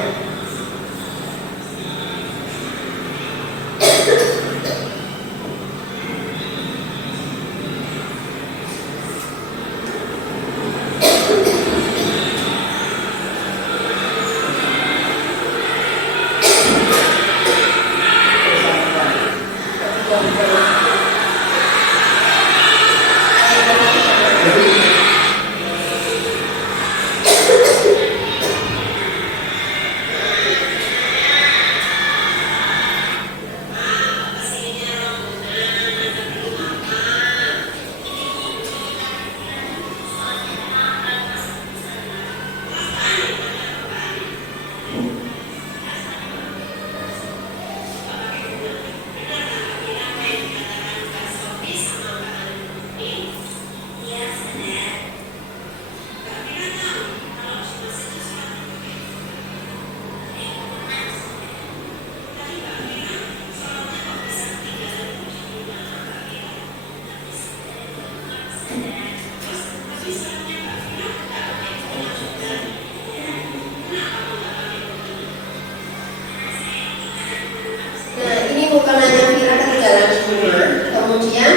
mukenanya Vira ketinggalan di rumah, kemudian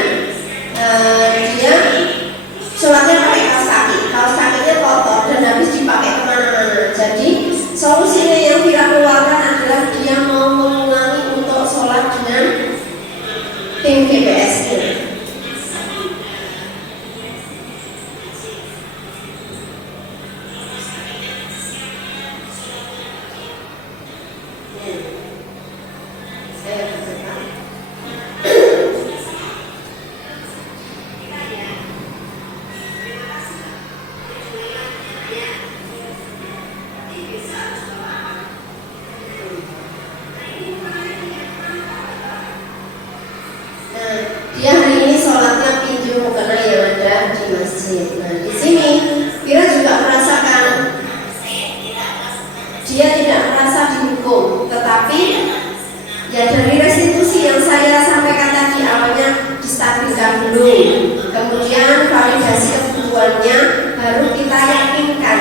dia sholatnya pakai kaos kakinya kotor dan habis dipakai kemana-mana. Jadi solusinya yang Vira keluarkan adalah dia mau mengulangi untuk sholat dengan tim GPS-nya. Dia hari ini sholatnya pintu mukena yang ada di masjid. Nah, di sini Vira juga merasakan dia tidak merasa dihukum, tetapi ya dari restitusi yang saya sampaikan tadi awalnya distabilkan dulu, kemudian validasi kebutuhannya baru kita yakinkan.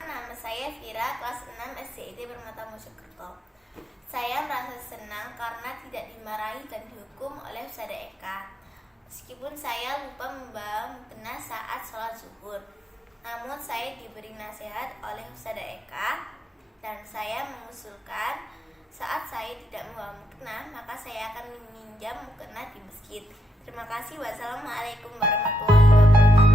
Nama saya Vira, kelas 6 SDIT Permata Mojokerto. Saya merasa senang karena tidak dimarahi dan dihukum oleh Ustazah Eka. Meskipun saya lupa membawa mukena saat sholat zuhur, namun saya diberi nasihat oleh Ustazah Eka dan saya mengusulkan saat saya tidak membawa mukena maka saya akan meminjam mukena di masjid. Terima kasih. Wassalamualaikum warahmatullahi wabarakatuh.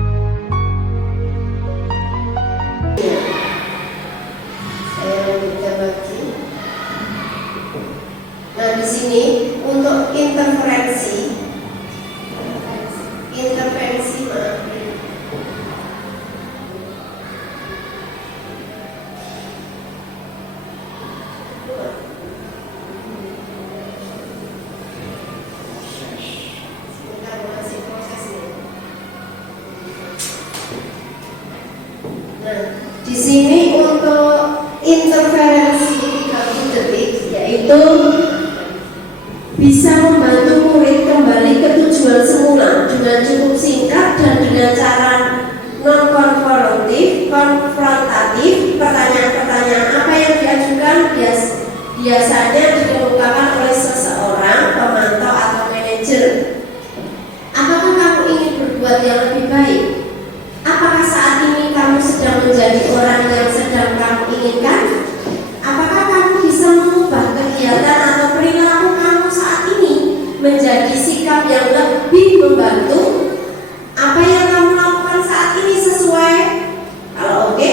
Nah, di sini untuk interferensi di sini untuk interferensi 30 detik yaitu bisa membantu murid kembali ke tujuan semula dengan cukup singkat dan dengan cara non-konfrontatif, konfrontatif. Pertanyaan-pertanyaan apa yang diajukan biasanya dikemukakan oleh seseorang, pemantau atau manajer. Apakah kamu ingin berbuat yang lebih baik? Apakah saat ini kamu sedang menjadi orang yang sedang kamu inginkan? Apakah kamu bisa mengubah kegiatan atau perilaku kamu saat ini menjadi sikap yang lebih membantu? Apa yang kamu lakukan saat ini sesuai? Kalau oke,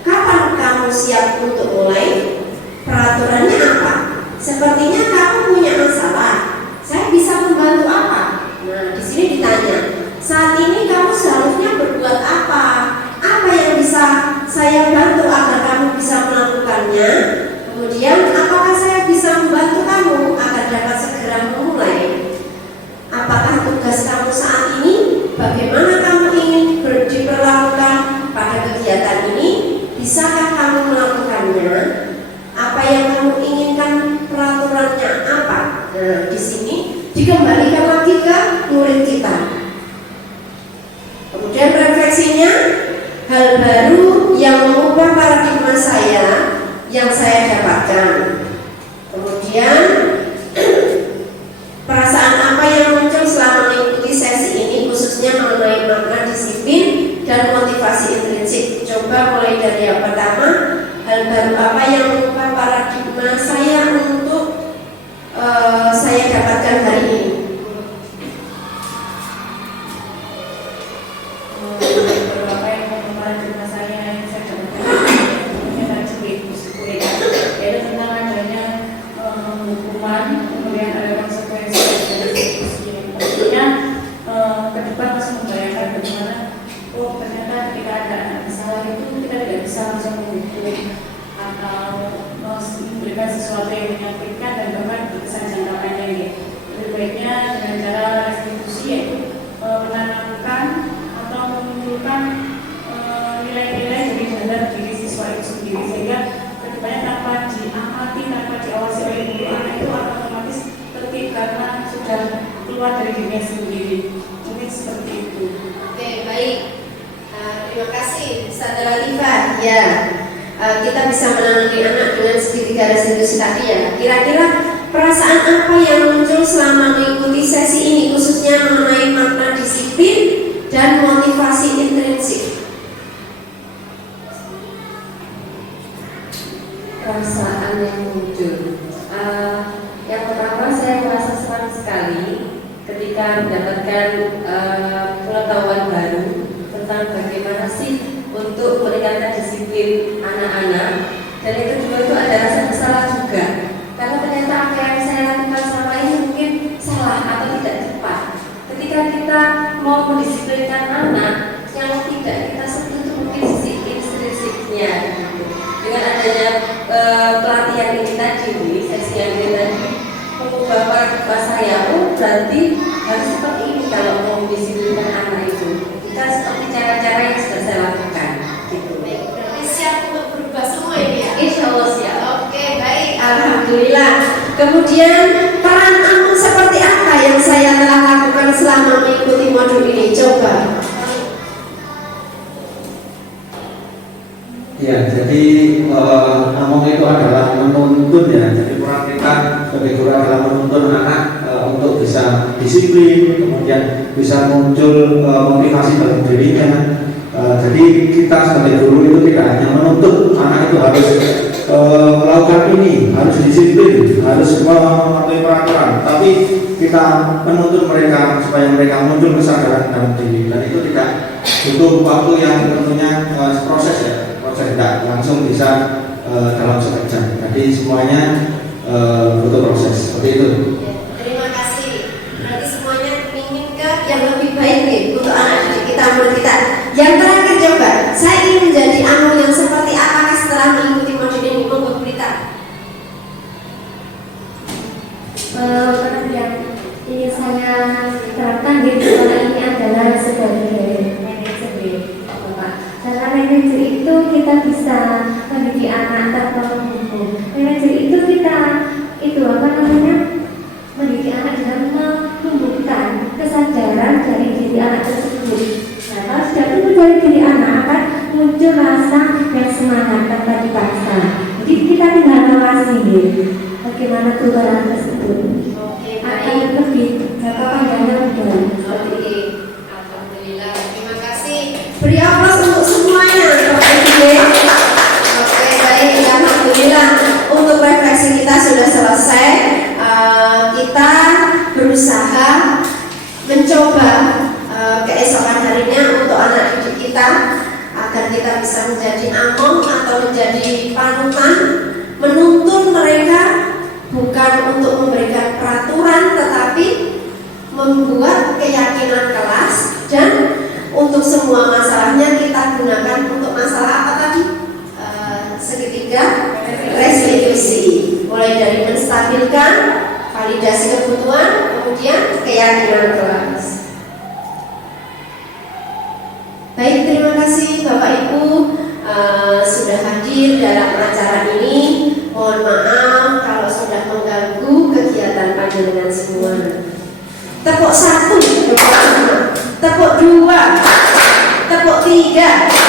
kapan kamu siap untuk mulai? Peraturannya apa? Sepertinya kamu punya masalah. Saya bisa membantu apa? Nah, di sini ditanya. Saat ini kamu seharusnya berbuat apa? Apa yang bisa saya bantu agar kamu bisa melakukannya? Kemudian, apakah saya bisa membantu kamu agar dapat segera memulai? Apakah tugas kamu saat ini? Bagaimana kamu ingin diperlakukan pada kegiatan ini? Bisakah kamu melakukannya? Apa yang kamu inginkan peraturannya apa? Nah, di sini dikembalikan lagi ke murid kita. Kemudian refleksinya, hal baru yang mengubah paradigma saya yang saya dapatkan. Kemudian perasaan apa yang muncul selama mengikuti sesi ini khususnya mengenai makna disiplin dan motivasi intrinsik. Coba mulai dari yang pertama, hal baru apa yang mengubah paradigma saya untuk saya dapatkan hari ini. Beberapa yang mengubah paradigma saya yang saya dapatkan yaitu tentang adanya hukuman, kemudian ada konsekuensi dari eksekusi. Maksudnya ke depan masih membayangkan bagaimana ternyata ketika ada masalah itu kita tidak bisa langsung menghukum atau memberikan sesuatu yang menyakitkan dan bahkan berkesan jangka panjang. Lebih baiknya dengan cara restitusi yaitu menanamkan atau memunculkan nilai-nilai dari dalam diri siswa itu sendiri sehingga kedepannya tanpa diamati, tanpa dirinya sendiri. Mungkin seperti itu. Oke, baik. Terima kasih, Saudara Liva. Ya, kita bisa menangani anak dengan segitiga resolusi tadi ya. Kira-kira perasaan apa yang muncul selama mengikuti sesi ini, khususnya mengenai makna disiplin dan motivasi intrinsik? Perasaan yang muncul. Yang pertama, saya merasa senang sekali ketika mendapatkan pengetahuan baru tentang bagaimana sih untuk meningkatkan disiplin anak-anak. Dan yang kedua itu ada rasa bersalah juga, karena ternyata apa yang saya lakukan selama ini mungkin salah atau tidak tepat. Ketika kita mau mendisiplinkan anak, yang tidak kita sentuh itu mungkin sisi intrinsiknya gitu. Dengan adanya pelatihan ini tadi, sesi yang ini tadi mengubah paradigma saya, berarti harus seperti ini kalau mau mendisiplinkan anak itu. Kita seperti cara-cara yang sudah saya lakukan gitu. Baik, berarti siap untuk berubah semua ini ya? Insya Allah siap. Oke, baik. Alhamdulillah. Kemudian peran Amun seperti apa yang saya telah lakukan selama mengikuti modul ini? Coba. Ya, jadi Among itu adalah menuntun ya. Jadi peran kita sebagai guru adalah menuntun anak untuk bisa disiplin, kemudian bisa muncul motivasi dalam dirinya. Jadi kita sebagai guru itu tidak hanya menuntut anak itu harus melakukan ini, harus disiplin, harus mematuhi peraturan, tapi kita menuntut mereka supaya mereka muncul kesadaran dalam diri. Dan itu tidak butuh waktu yang tentunya proses ya. Tidak langsung bisa dalam sekejap. Jadi semuanya butuh proses seperti itu. Terima kasih. Berarti semuanya ingin ke yang lebih baik nih untuk anak didik kita, murid kita. Yang terakhir coba, saya ingin menjadi Amun yang seperti apa setelah mengikuti modul ini? Monggo berita. Peran yang ingin saya terapkan di sekolah ini adalah sebagai manajer, Bapak. Karena manajer itu kita bisa mendidik anak tanpa menghukum. Manajer itu kita mendidik anak dengan menumbuhkan kesadaran dari diri anak tersebut. Nah, kalau sudah tumbuh dari diri anak akan muncul rasa dan semangat tanpa dipaksa. Jadi kita tinggal mengawasi bagaimana perubahan tersebut. Akan lebih jangka panjangnya lebih. Oke, alhamdulillah. Terima kasih. Beri aplaus untuk semuanya. Oke, baik. Alhamdulillah. Untuk refleksi kita sudah selesai. Kita berusaha mencoba keesokan harinya untuk anak didik kita agar kita bisa menjadi Among atau menjadi panutan, menuntun mereka bukan untuk memberikan peraturan tetapi membuat keyakinan kelas, dan untuk semua masalahnya kita gunakan untuk masalah apa tadi? Segitiga restitusi, mulai dari menstabilkan, validasi kebutuhan, kemudian keyakinan kelas. Baik, terima kasih Bapak Ibu sudah hadir dalam acara ini. Mohon maaf kalau sudah mengganggu kegiatan panjenengan semua. Tepuk 1, tepuk 2, tepuk 3.